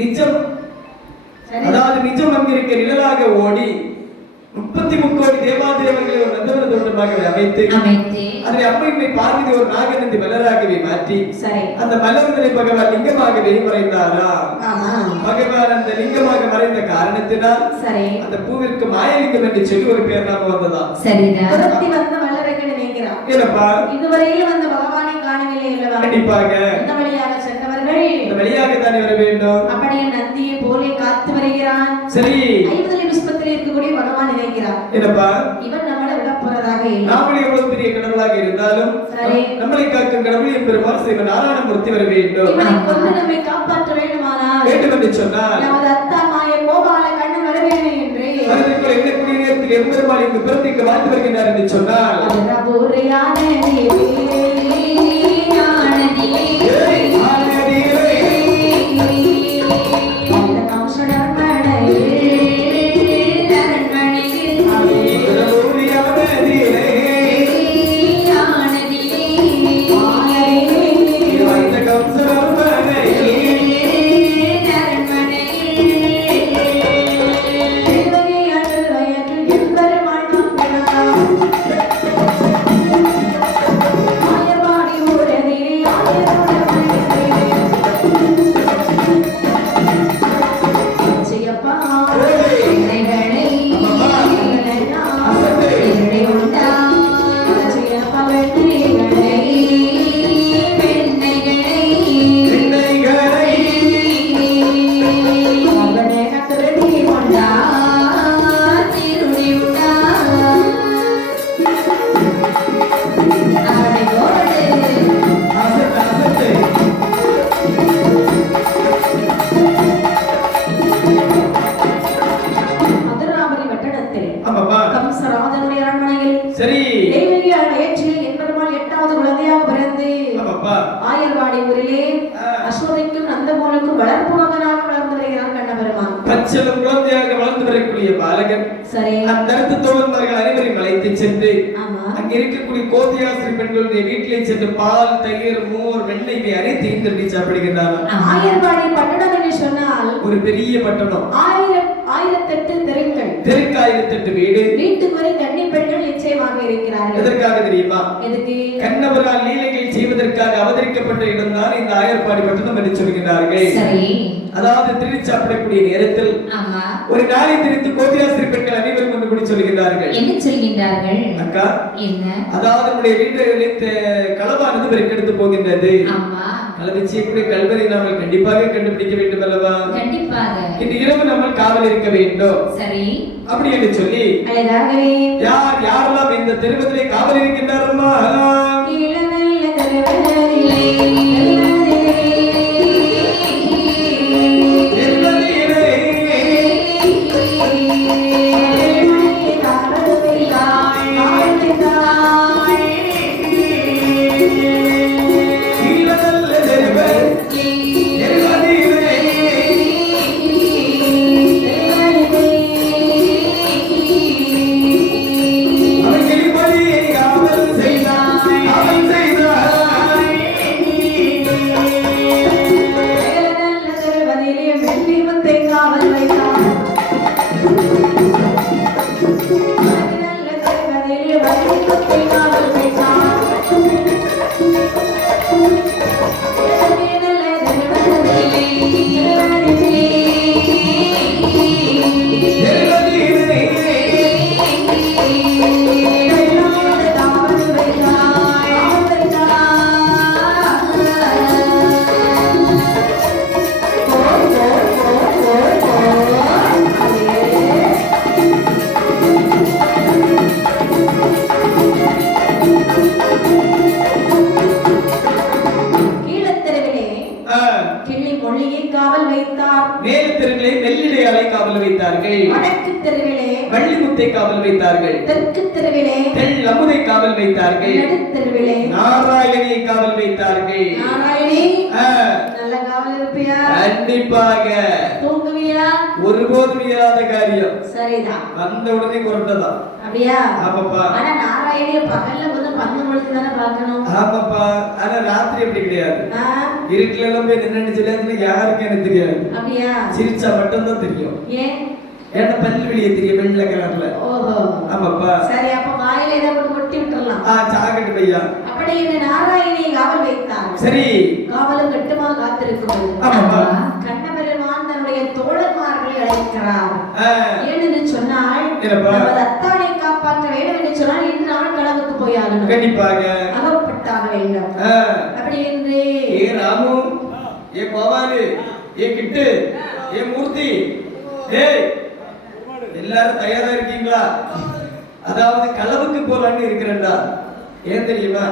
நிஜம், சரி. அதாவது நிஜம் அங்கிருக்க நிழலாக ஓடி 33 கோடி தேவாதேவர்களை ஒரு நந்தவன தோட்டமாக அமைத்து அதில் அம்மையை பார்வதி ஒரு நாகநந்தி மலராகவே மாற்றி சரி. அந்த மலர்களை பகவான் லிங்கமாகவே மறைந்தாரா? ஆமா. பகவான் அந்த லிங்கமாக மறைந்த காரணத்தினால் சரி. அந்த பூவிற்கு மாயலிங்கம் என்று சொல்லி ஒரு பேர் நாம வந்ததா? சரிதான். துரத்தி வந்த வல்லரக்கனை நினைக்கிறான். ஏனப்பா? இதுவரையில் வந்த பகவானை காணவில்லை அல்லவா? கண்டிப்பாக இந்த வழியாக சென்றவர்கள் இந்த வழியாக தானே வர வேண்டும். அப்படியே நந்தியை போலே காத்து வருகிறான். சரி. 50 புஷ்பத்தில் இருக்கக்கூடிய பகவான் நினைக்கிறார். என்னப்பா? இவன் நம்மளை விட போறதாக இல்லை. நாமளே எவ்வளவு பெரிய கடவுளாக இருந்தாலும் சரி. நம்மளை காக்கும் கடவுள் எம்பெருமான் ஸ்ரீ நாராயணமூர்த்தி வர வேண்டும். இவனை கொண்டு நம்மை காப்பாற்ற வேண்டுமானால் வேண்டும் என்று சொன்னால் நமது அத்தா மாய கோபால கண்ணன் வர வேண்டும் என்று அதற்குள் எண்ணக்கூடிய நேரத்தில் எம்பெருமான் இங்கு பிறந்து இங்கு வாழ்த்து வருகின்றார் என்று சொன்னால் பிரபுரையான ஏய், ஆலயடிகளே, பிரபுரியான நீரே, இந்த கம்சனர்மனையே, என்பர் சரி நெய்வேலியான வயிற்றில் என் பெருமாள் 8வது குழந்தையாக பிறந்து ஆமாப்பா ஆயர்வாடி ஊரிலே அசோதைக்கும் நந்தகோனுக்கும் வளர்ப்பு மகனாக வளர்ந்து வருகிறார் கண்ணபெருமான். பச்சளம் குழந்தையாக வளர்ந்து வரக்கூடிய பாலகன் சரி அந்த அடுத்த தோழன்மார்கள் அனைவரையும் அழைத்து சென்று ஆமா அங்க இருக்கக்கூடிய கோதியாசிரி பெண்களுடைய வீட்டிலே சென்று பால் தயிர் மோர் வெண்ணெய் இவை அனைத்தையும் திருடி சாப்பிடுகின்றார்கள். ஆயர்வாடி பட்டணம் என்று சொன்னால் ஒரு பெரிய பட்டணம், 1008 தெருக்கள், தெருக்கு 1008 வீடு. வீட்டுக்கு ஒரு கன்னி பெண்கள் நிச்சயமாக இருக்கிறார்கள். எதற்காக தெரியுமா? எதுக்கு? கண்ணவரால் லீலைகள் செய்வதற்காக அவதரிக்கப்பட்ட இடம்தான் இந்த ஆயர்பாடி பட்டணம் என்று சொல்கிறார்கள். சரி. அதாவது திருடி சாப்பிடக்கூடிய நேரத்தில் ஆமா. ஒரு நாளை திரித்து கோதியாசிரி பெண்கள் அனைவரும் வந்து கூடி சொல்கிறார்கள். என்ன சொல்கின்றார்கள்? அக்கா என்ன? அதாவது நம்முடைய வீடுகளில் களவானது பெருக்கெடுத்து போகின்றது. ஆமா. களவு செய்யக்கூடிய கல்வரை நாம கண்டிப்பாக கண்டுபிடிக்க வேண்டும் அல்லவா? கண்டிப்பாக. இன்று இரவு நம்ம காவல் இருக்க வேண்டும். சரி. அப்படி என்று சொல்லி அழகாகவே யார் யாரெல்லாம் இந்த தெருவத்திலே காவல் இருக்கின்றாரம்மா? இளநல்ல தெருவதிலே காவல் வைத்தார்கள். தெற்கு தெருவிலே தெள் அமுதை காவல் வைத்தார்கள். நடுத்தெருவிலே நாராயணியை காவல் வைத்தார்கள். நாராயணி நல்ல காவல் இருப்பியா? கண்டிப்பாக. தூங்குவியா? ஒருபோதும் இயலாத காரியம். சரிதான். வந்த உடனே கொரட்டதான். அப்படியா? ஆமாப்பா. ஆனா நாராயணியை பகல்ல வந்து 12 மணிக்கு தானே பார்க்கணும். ஆமாப்பா. ஆனா ராத்திரி அப்படி கிடையாது. இருட்டுல எல்லாம் போய் நின்னு சொல்லியாச்சுன்னா யாருக்கும் எனக்கு தெரியாது. அப்படியா? சிரிச்சா மட்டும்தான் தெரியும். ஏன்? ஏன்னா பல்லு வெளியே தெரியும் வெள்ளை கலர்ல. ஓஹோ. ஆமாப்பா. சரி, அப்ப வாயில ஏதாவது கொட்டி விட்டுறலாம். சாக்கட்டு பையா. அப்படி இந்த நாராயணியை காவல் வைத்தார். சரி. காவலும் கட்டுமா காத்திருக்கும். ஆமாப்பா. கண்ணபெருமான் தன்னுடைய தோழர்மார்களை அழைக்கிறார். ஏன்னு சொன்னால் நமது அத்தானை காப்பாற்ற வேண்டும் என்று சொன்னால் இன்று நாள் களவுக்கு போயாகணும். கண்டிப்பாக. அகப்பட்டாக வேண்டும். அப்படி என்று ஏ ராமு, ஏ கோபாலு, ஏ கிட்டு, ஏ மூர்த்தி, ஏய் எல்லாரும் தயாரா இருக்கீங்களா? அதாவது களவுக்கு போலான்னு இருக்கிறேன்டா. ஏன் தெரியுமா?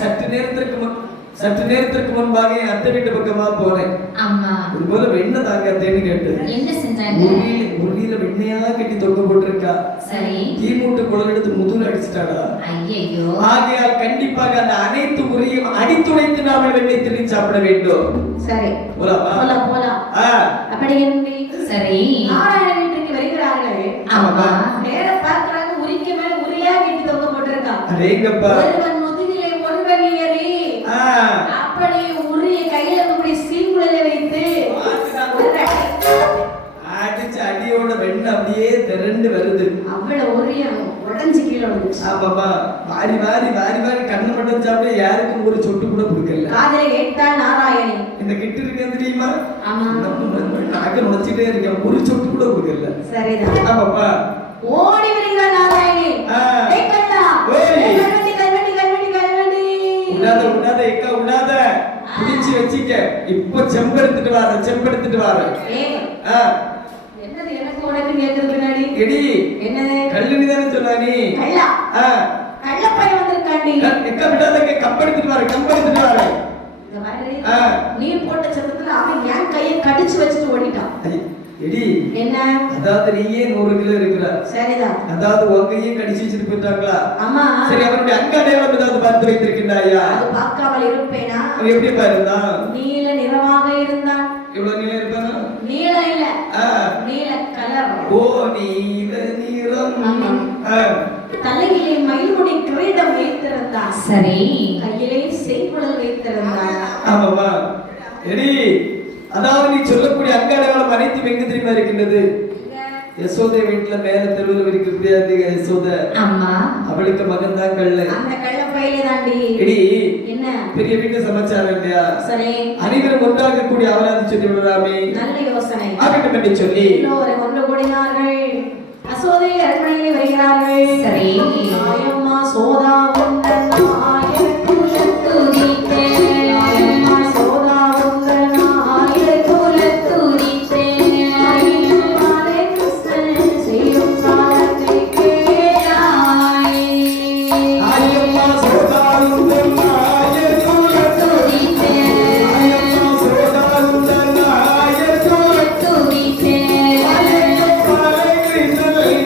சற்று நேரத்திற்கு முன்பாக என் அத்தை வீட்டு பக்கமா போனேன். இது போல வெண்ணை தாங்க அத்தைன்னு கேட்டு முருகில வெண்ணையா கட்டி தொங்க போட்டிருக்கா. தீமூட்டு குழல் எடுத்து முதுகுல அடிச்சுட்டாடா. ஆகையால் கண்டிப்பாக அந்த அனைத்து உரையும் அடித்துடைத்து நாம வெண்ணை திருடி சாப்பிட வேண்டும். சரி, போலாமா? போலாம். அப்படி என்று சரி நாராயண வீட்டுக்கு வருகிறார்கள். ஆமா. நேர பார்க்கறாங்க, உரிக்கு மேல உரியா கட்டி தொங்க போட்டிருக்கா. அடேங்கப்பா. ஒருவன் முதுகிலே ஒருவன் ஏறி அப்படி உரிய கையில அப்படி சீங்குழல வைத்து அடிச்சு அடியோட வெண்ண அப்படியே திரண்டு வருது. அவ்வளவு உரிய உடஞ்சு கீழே வந்துச்சு. ஆமாப்பா. வாரி வாரி வாரி வாரி கண்ணு மட்டும் சாப்பிட யாருக்கும் ஒரு சொட்டு கூட கொடுக்கல. காதலை கேட்டால் நாராயணி இந்த கிட்ட இருக்கு தெரியுமா? ஆமா. நாக்க நுழைச்சிட்டே இருக்கேன், ஒரு சொட்டு கூட கொடுக்கல. சரிதான். ஆமாப்பா. ஓடி வருகிறார் நாராயணி. ஏய் கண்ணா, கல்வெட்டி கல்வெட்டி கல்வெட்டி கல்வெட்டி. உடாத எக்கா உடாத, பிடிச்சு வச்சிக்க. இப்ப செம்பெடுத்துட்டு வார. ஏய் என்னது எனக்கு உனக்கு கேக்குறது பின்னாடி? எடி என்னது? கல்லுனி தானே சொன்னா நீ? கள்ளா. கள்ள பையன் வந்திருக்காண்டி. எக்கா விடாதங்க, கம்பெடுத்துட்டு வார. இந்த மாதிரி நீ போட்ட சத்தத்துல அவன் என் கையை கடிச்சு வச்சுட்டு ஓடிட்டான். எடி என்ன? அதாவது நீயே 100 கிலோ இருக்கிற, சரிதான். அதாவது உங்கையும் கடிச்சு வச்சுட்டு போயிட்டாங்களா? ஆமா. சரி, அவருடைய அங்க அடையாளம் ஏதாவது பார்த்து வைத்திருக்கின்றாயா? அது பார்க்காமல் இருப்பேனா? அவன் எப்படி இருந்தான்? நீல நிறமாக இருந்தான். எவ்வளவு நீளம் இருப்பானா? நீல இல்ல, நீல கலர். ஓ, நீல நிறம். தலையிலே மயில்முடி கிரீடம் வைத்திருந்தான். சரி. கையிலே செய்குழல் வைத்திருந்தான். ஆமாமா. எடி, அதாவது நீ சொல்லக்கூடிய அங்க அடையாளம் அனைத்தும் எங்க தெரியுமா இருக்கின்றது? யசோதை வீட்டுல மேல தெருவில் இருக்கக்கூடிய யசோதை. அம்மா. அவளுக்கு மகன் தான் கள்ள. அந்த கள்ள பையில தாண்டி. எடி, என்ன பெரிய வீட்டு சமாச்சாரம் இல்லையா? சரி. அனைவரும் ஒன்றாக கூடிய அவராது சொல்லி விடலாமே. நல்ல யோசனை. ஆகட்டும் என்று சொல்லி எல்லோரும் ஒன்று கூடினார்கள். அசோதை அரண்மனையிலே வருகிறார்கள். சரி. ஆயம்மா சோதா உந்தன் ஆயிரம் துதித்தே. ஆயம்மா சோதா உந்தன் ஆயிரம் துதித்தே. ராதே கிருஷ்ணன் செய்யும் சாதத்தை கேளாய். ஆயம்மா சோதாருந்தன் துதித்தே. ஆயம்மா சோதாருந்தன் துதித்தே.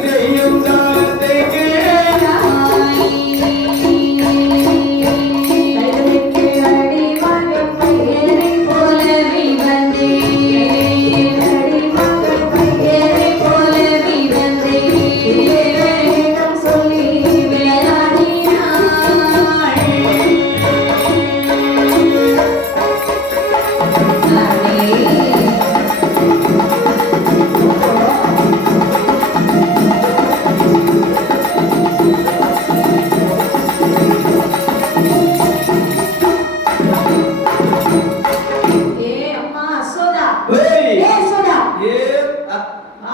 செய்யும் சாதத்தை கைதலுக்கு அடி மகன் பையனை போலவே வந்தே. அடி மகன் பையனை போலவே வந்தே. இறைவனிடம் சொல்லி ஏ அம்மா அசோதா, ஏய், ஏ அசோதா, ஏ,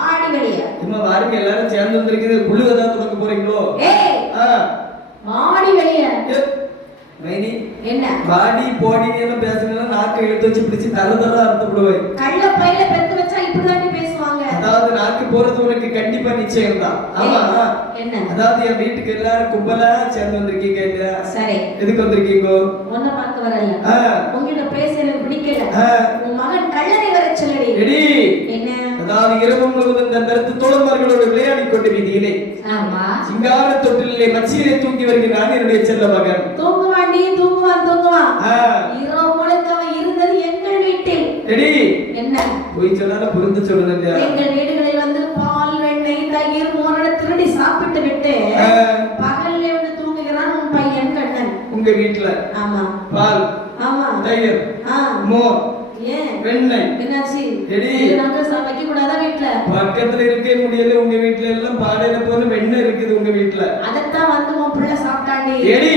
ஆடி வெளிய. இம்மா வாருங்க, எல்லாரும் சேர்ந்து வந்திருக்கிறது. புல்லு ஏதாவது தொடங்க போறீங்களோ? ஏய், ஆ, ஆடி வெளிய. ஏ, மைனி, என்ன பாடி போடி எல்லாம் பேசுனா நாக்கு இழுத்து வச்சு பிடிச்சு தரதரா அறுத்துப்படுவேன். கள்ள பையில பெத்து வச்சா இப்படிதாண்டி பேசுவாங்க. அதாவது நாக்கு போறது உனக்கு கண்டிப்பா நிச்சயம் தான். ஆமா. என்ன? அதாவது என் வீட்டுக்கு எல்லாரும் கும்பலா சேர்ந்து வந்திருக்கீங்க இல்லையா? சரி. எதுக்கு வந்திருக்கீங்க? உன்னை பார்க்க வரல. ஆ. உன்கிட்ட பேச எனக்கு பிடிக்கல. ஆ. உன் மகன் கள்ளனை வர சொல்லடி. எடி, என்ன? அதாவது இரவு முழுவதும் தன் கருத்து தோழமார்களோடு விளையாடி கொண்டு வீதியிலே ஆமா. சிங்கார தொட்டிலே மச்சியிலே தூங்கி வருகிறான் என்னுடைய செல்ல மகன். தூங்குவாண்டி, தூங்குவான், தூங்குவான். ஆ. இரவு முழுக்க அவன் இருந்தது எங்கள் வீட்டில். எடி, என்ன? போய் சொன்னாலும் புரிந்து சொல்லணும் இல்லையா? எங்கள் வீடுகளில் வந்து பால், வெண்ணெய், தயிர், மோரட திருடி சாப்பிட்டு விட்டு ஆ. பகல்ல வந்து தூங்குகிறான் உன் பையன் கண்ணன். உங்க வீட்டுல ஆமா. பால், ஆமா. தயிர், ஆ. மோர், ஏன்? வெண்ணெய். என்னாச்சு? எடி, இது நாங்க வைக்க கூடாதா வீட்டுல? பக்கத்துல இருக்க முடியல. உங்க வீட்டுல எல்லாம் பாடையில போல வெண்ணெய் இருக்குது உங்க வீட்டுல. அதத்தான் வந்து உன் பிள்ளை சாப்பிட்டாண்டி. எடி,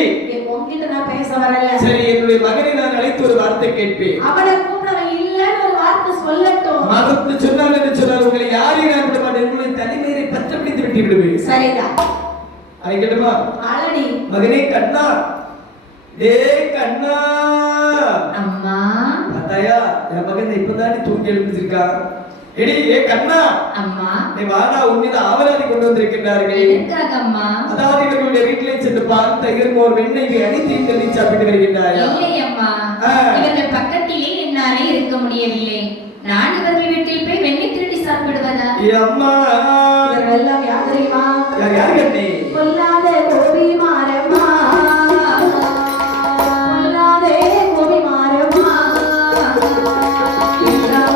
உன்கிட்ட நான் பேச வரல. சரி, என்னுடைய மகனை நான் அழைத்து ஒரு வார்த்தை கேட்பேன். அவனை கூப்பிடவன் இல்லன்னு ஒரு வார்த்தை சொல்லட்டும். மதத்து சொன்னால் என்று சொன்னால் உங்களை யாரையும் நான் விட மாட்டேன். உங்களை தனிமையை பற்ற பிடித்து விட்டு விடுவேன். சரிதான். அழைக்கட்டுமா? ஆளடி. மகனே கண்ணா, டேய் கண்ணா. அம்மா. பார்த்தாயா, என் மகன் இப்பதானே தூங்கி எழுந்திருக்கான். எடி, ஏ கண்ணா. அம்மா. நீ வாடா, உன்னிடம் ஆவலாதி கொண்டு வந்திருக்கின்றார்கள். எதற்காக அம்மா? அதாவது இவர்களுடைய வீட்டிலே சென்று பால், தயிர், மோர், வெண்ணெய் அனைத்தையும் சொல்லி சாப்பிட்டு வருகின்றாயா? இல்லை அம்மா. ஆ. இவர்கள் பக்கத்திலே என்னாலே இருக்க முடியவில்லை. நான் இவர்கள் வீட்டில் போய் வெண்ணெய் திருடி சாப்பிடுவதா? ஏ அம்மா. இவர்கள் எல்லாம் யார் தெரியுமா? யார் கண்ணே? கொல்லாத கோபி மாரம்மா. கொல்லாதே கோபி மாரம்மா. இல்லாத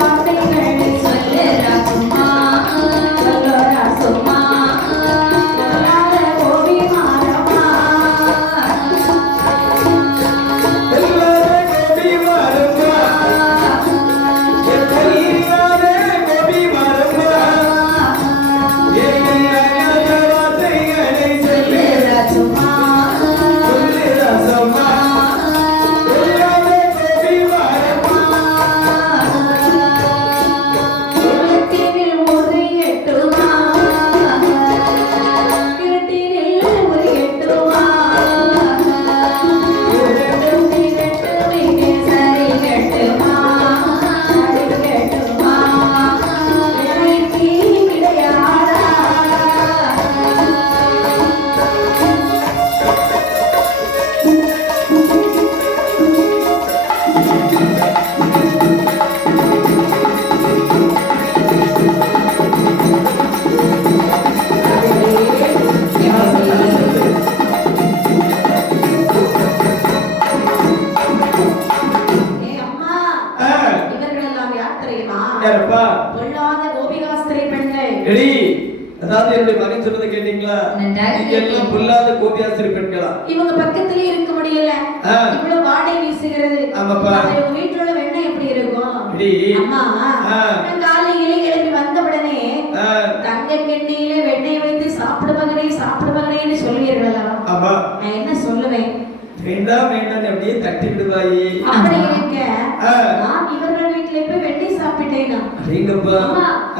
வார்த்தைகளை சொல்லரா சும்மா. சொல்லடா சும்மா. கொல்லாத கோபி மாரம்மா. எல்லாரே கோபி மாரம்மா. எல்லாரே கோபி மாரம்மா. ஏழையான வார்த்தைகளே அதாவது என்னுடைய மகன் சொன்னதை கேட்டீங்களா? நீங்க எல்லாம் பொல்லாத கோபியாசிரி பெண்களா? இவங்க பக்கத்திலே இருக்க முடியல. இவ்வளவு வாடை வீசுகிறது. ஆமாப்பா. இவங்க வீட்டுல உள்ள வெண்ணெய் எப்படி இருக்கும்? அம்மா காலையிலே எழுப்பி வந்தவுடனே தங்க கெண்ணியிலே வெண்ணெய் வைத்து சாப்பிடுவாங்கன்னு சொல்வீர்களா? ஆமா. நான் என்ன சொல்லுவேன்? வேண்டாம் வேண்டாம் அப்படியே தட்டி விடுவாயே. அப்படி இருக்க நான் இவர்கள் வீட்டுல போய் வெண்ணெய் சாப்பிட்டேனா? எங்கப்பா?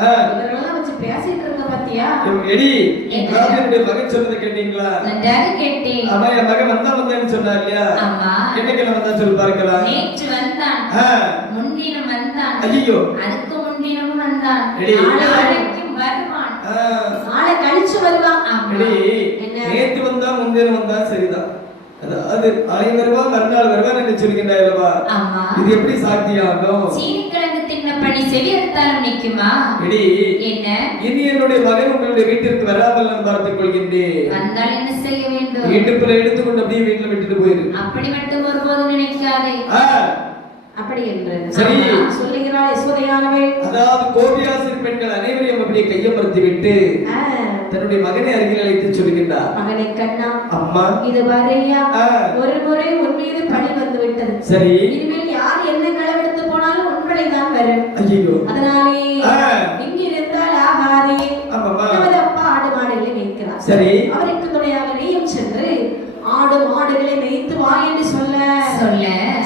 இவர்களெல்லாம் வச்சு பேசிட்டு இருக்க பாத்தியா? எடி என்னுடைய மகன் சொன்னதை கேட்டீங்களா? நன்றாக கேட்டேன். ஆமா, என் மகன் வந்தான்னு சொன்னார் இல்லையா? ஆமா. என்னைக்கு வந்தா சொல்லி பார்க்கலாம். நேற்று வந்தான். முன்தினம் வந்தான். ஐயோ. அதுக்கு முன்தினம் வந்தான். நாளைக்கும் வருவான். நாளை கழிச்சு வருவான். நேற்று வந்தா முன்தினம் வந்தா சரிதான். அதாவது நாளை வருவா மறுநாள் வருவான் என்று சொல்கின்றாயல்லவா? இது எப்படி சாத்தியாகும்? சீனிக்கிழங்கு தின்ன பணி செவியறுத்தாலும் நிக்குமா? என்ன இனி என்னுடைய மகன் உங்களுடைய வீட்டிற்கு வராமல் நான் பார்த்துக் கொள்கின்றேன். வந்தால் என்ன செய்ய வேண்டும்? இடுப்புல எடுத்துக்கொண்டு அப்படியே வீட்டுல விட்டுட்டு போயிரு. அப்படி மட்டும் ஒருபோதும் நினைக்காதே. அப்படி என்று சரி சொல்லுகிறாள் யசோதையானவள். அதாவது கோபியாசிரி பெண்கள் அனைவரையும் அப்படியே கையமர்த்தி விட்டு தன்னுடைய மகனை அருகில் அழைத்து சொல்கின்றார். மகனை கண்ணா, அம்மா இது வரையா ஒரு முறை உன் மீது பழி வந்து விட்டது. சரி, இனிமேல் யார் என்ன களவெடுத்து போனாலும் உண்மையை தான் வரும். ஐயோ, அதனாலே இங்கு இருந்தால் ஆகாதே. நமது அப்பா ஆடு மாடுகளை மேய்க்கிறார். சரி, அவருக்கு துணையாக நீயும் சென்று ஆடு மாடுகளை மேய்த்து வா என்று சொல்ல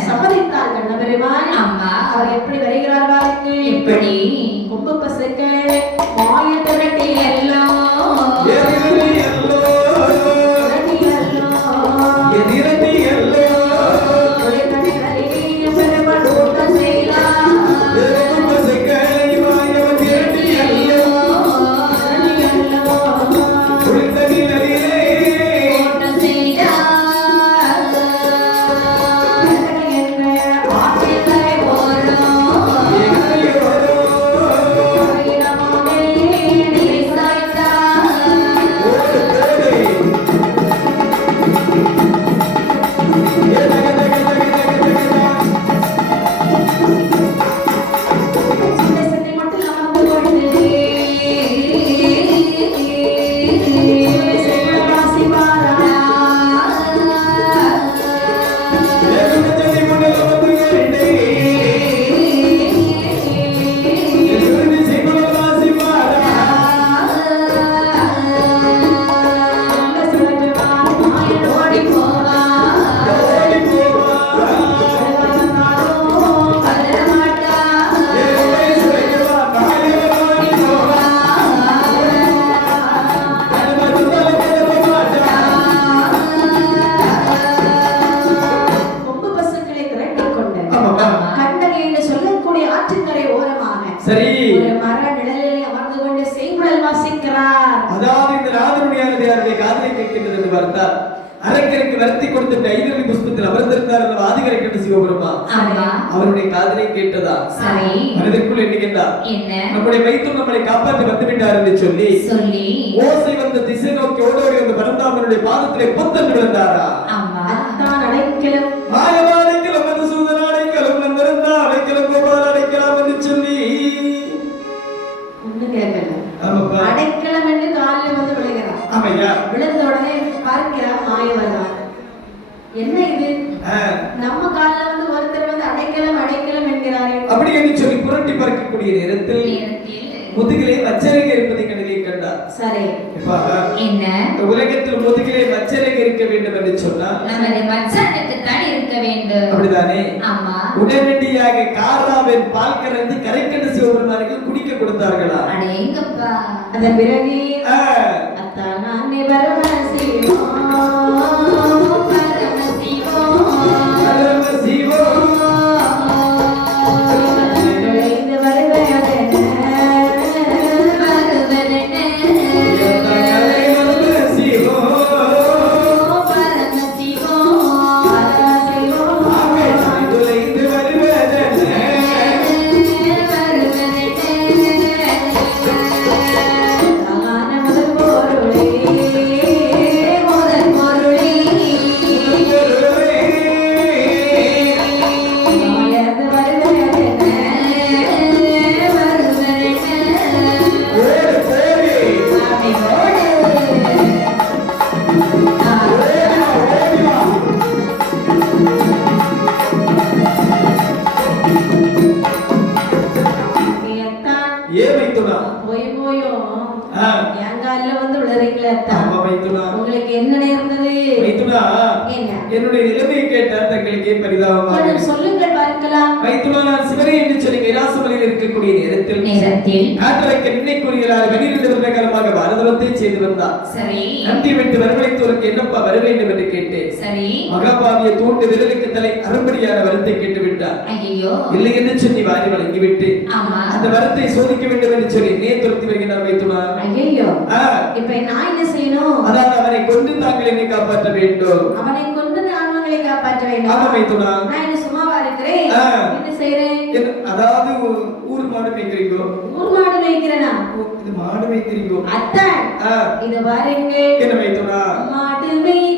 சம்மதித்தார் கண்ணபெருமான். அம்மா, அவர் எப்படி வருகிறார் பாருங்கள். எப்படி? கொம்பு பசுக்கள் மாய திரட்டி எல்லாம் அரக்கருக்கு வருத்தி கொடுத்த ஐதரி புஷ்பத்தில் அமர்ந்திருந்தார் அல்லவா ஆதிகரை கேட்ட சிவபெருமா. அவருடைய காதலை கேட்டதா? மனதிற்குள் எண்ணுகின்றார், நம்முடைய வைத்தும் நம்மளை காப்பாற்றி வந்துவிட்டார் என்று சொல்லி ஓசை வந்த திசை நோக்கி ஓடோடி வந்து பரந்தாமனுடைய பாதத்திலே பொத்தன்று விழுந்தாரா? மாயவாடைக்கலம் மதுசூதன அடைக்கலம் வந்திருந்தா அடைக்கலம் கோபால அடைக்கலாம் என்று சொல்லி அடைக்கலம் என்று காலில் வந்து விழுகிறார். ஆமையா, விழுந்த உடனே பார்க்கிறார் மாயவர்தான். என்ன இது, நம்ம காலில் வந்து ஒருத்தர் வந்து அடைக்கலம் அடைக்கலம் என்கிறாரே அப்படி என்று சொல்லி புரட்டி பார்க்கக்கூடிய நேரத்தில் முதுகிலே மச்சரேகை இருப்பதை கண்டார். சரி, என்ன உலகத்தில் முதுகிலே மச்சரேகை இருக்க வேண்டும் என்று சொன்னால் நமது மச்சானுக்கு தான் இருக்க வேண்டும். அப்படிதானே? ஆமா. உடனடியாக காராவின் பால் கறந்து கரைக்கண்ட சிவபெருமானுக்கு குடிக்க கொடுத்தார்களா? அடேங்கப்பா. அதன் பிறகு அத்தானே பரமசிவம் முதல் ஆ. என் கால்ல வந்து விழுறீங்களே அத்தா. ஆமா மைத்துனா. உங்களுக்கு என்ன நேர்ந்தது? மைத்துனா, என்ன? என்னுடைய நிலைமையை கேட்டால் தங்களுக்கே பரிதாபமாக கொஞ்சம் சொல்லுங்கள் பார்க்கலாம். மைத்துனா, நான் சிவனை என்று சொல்லி கைலாசமலையில் இருக்கக்கூடிய நேரத்தில் ஆற்றலைக்கு நின்னை கூறுகிறார். 12 வருட காலமாக பாரதத்தை செய்து வந்தார். சரி நன்றி விட்டு வரவழைத்தோருக்கு என்னப்பா வர வேண்டும் என்று கேட்டேன். சரி மகாபாவிய தூண்டு விரலுக்கு தலை அரும்படியான வரத்தை கேட்டு விட்டார். ஐயோ இல்லை என்று சொல்லி வாரி வழங்கி விட்டு ஆமா அந்த வரத்தை சோதிக்க வேண்டும் என்று சொல்லி துரத்தி வருகிறார் மைத்துனா. ஐயையோ, ஆ, இப்ப நான் என்ன செய்யணும்? அதாவது அவனை கொண்டு தாங்கள் என்னை காப்பாற்ற வேண்டும். அவனை கொண்டு நான் உங்களை காப்பாற்ற வேண்டும். ஆமா மைத்துனா. நான் என்ன சும்மாவா இருக்கிறேன்? ஆ. என்ன செய்றேன்? அதாவது ஊர் மாடு மேய்க்கிறீங்கோ. ஊர் மாடு மேய்க்கிறேனா? இது மாடு மேய்க்கிறீங்கோ. அத்தான், ஆ, இத பாருங்க. என்ன மைத்துனா? மாடு மேய்க்கிறேன்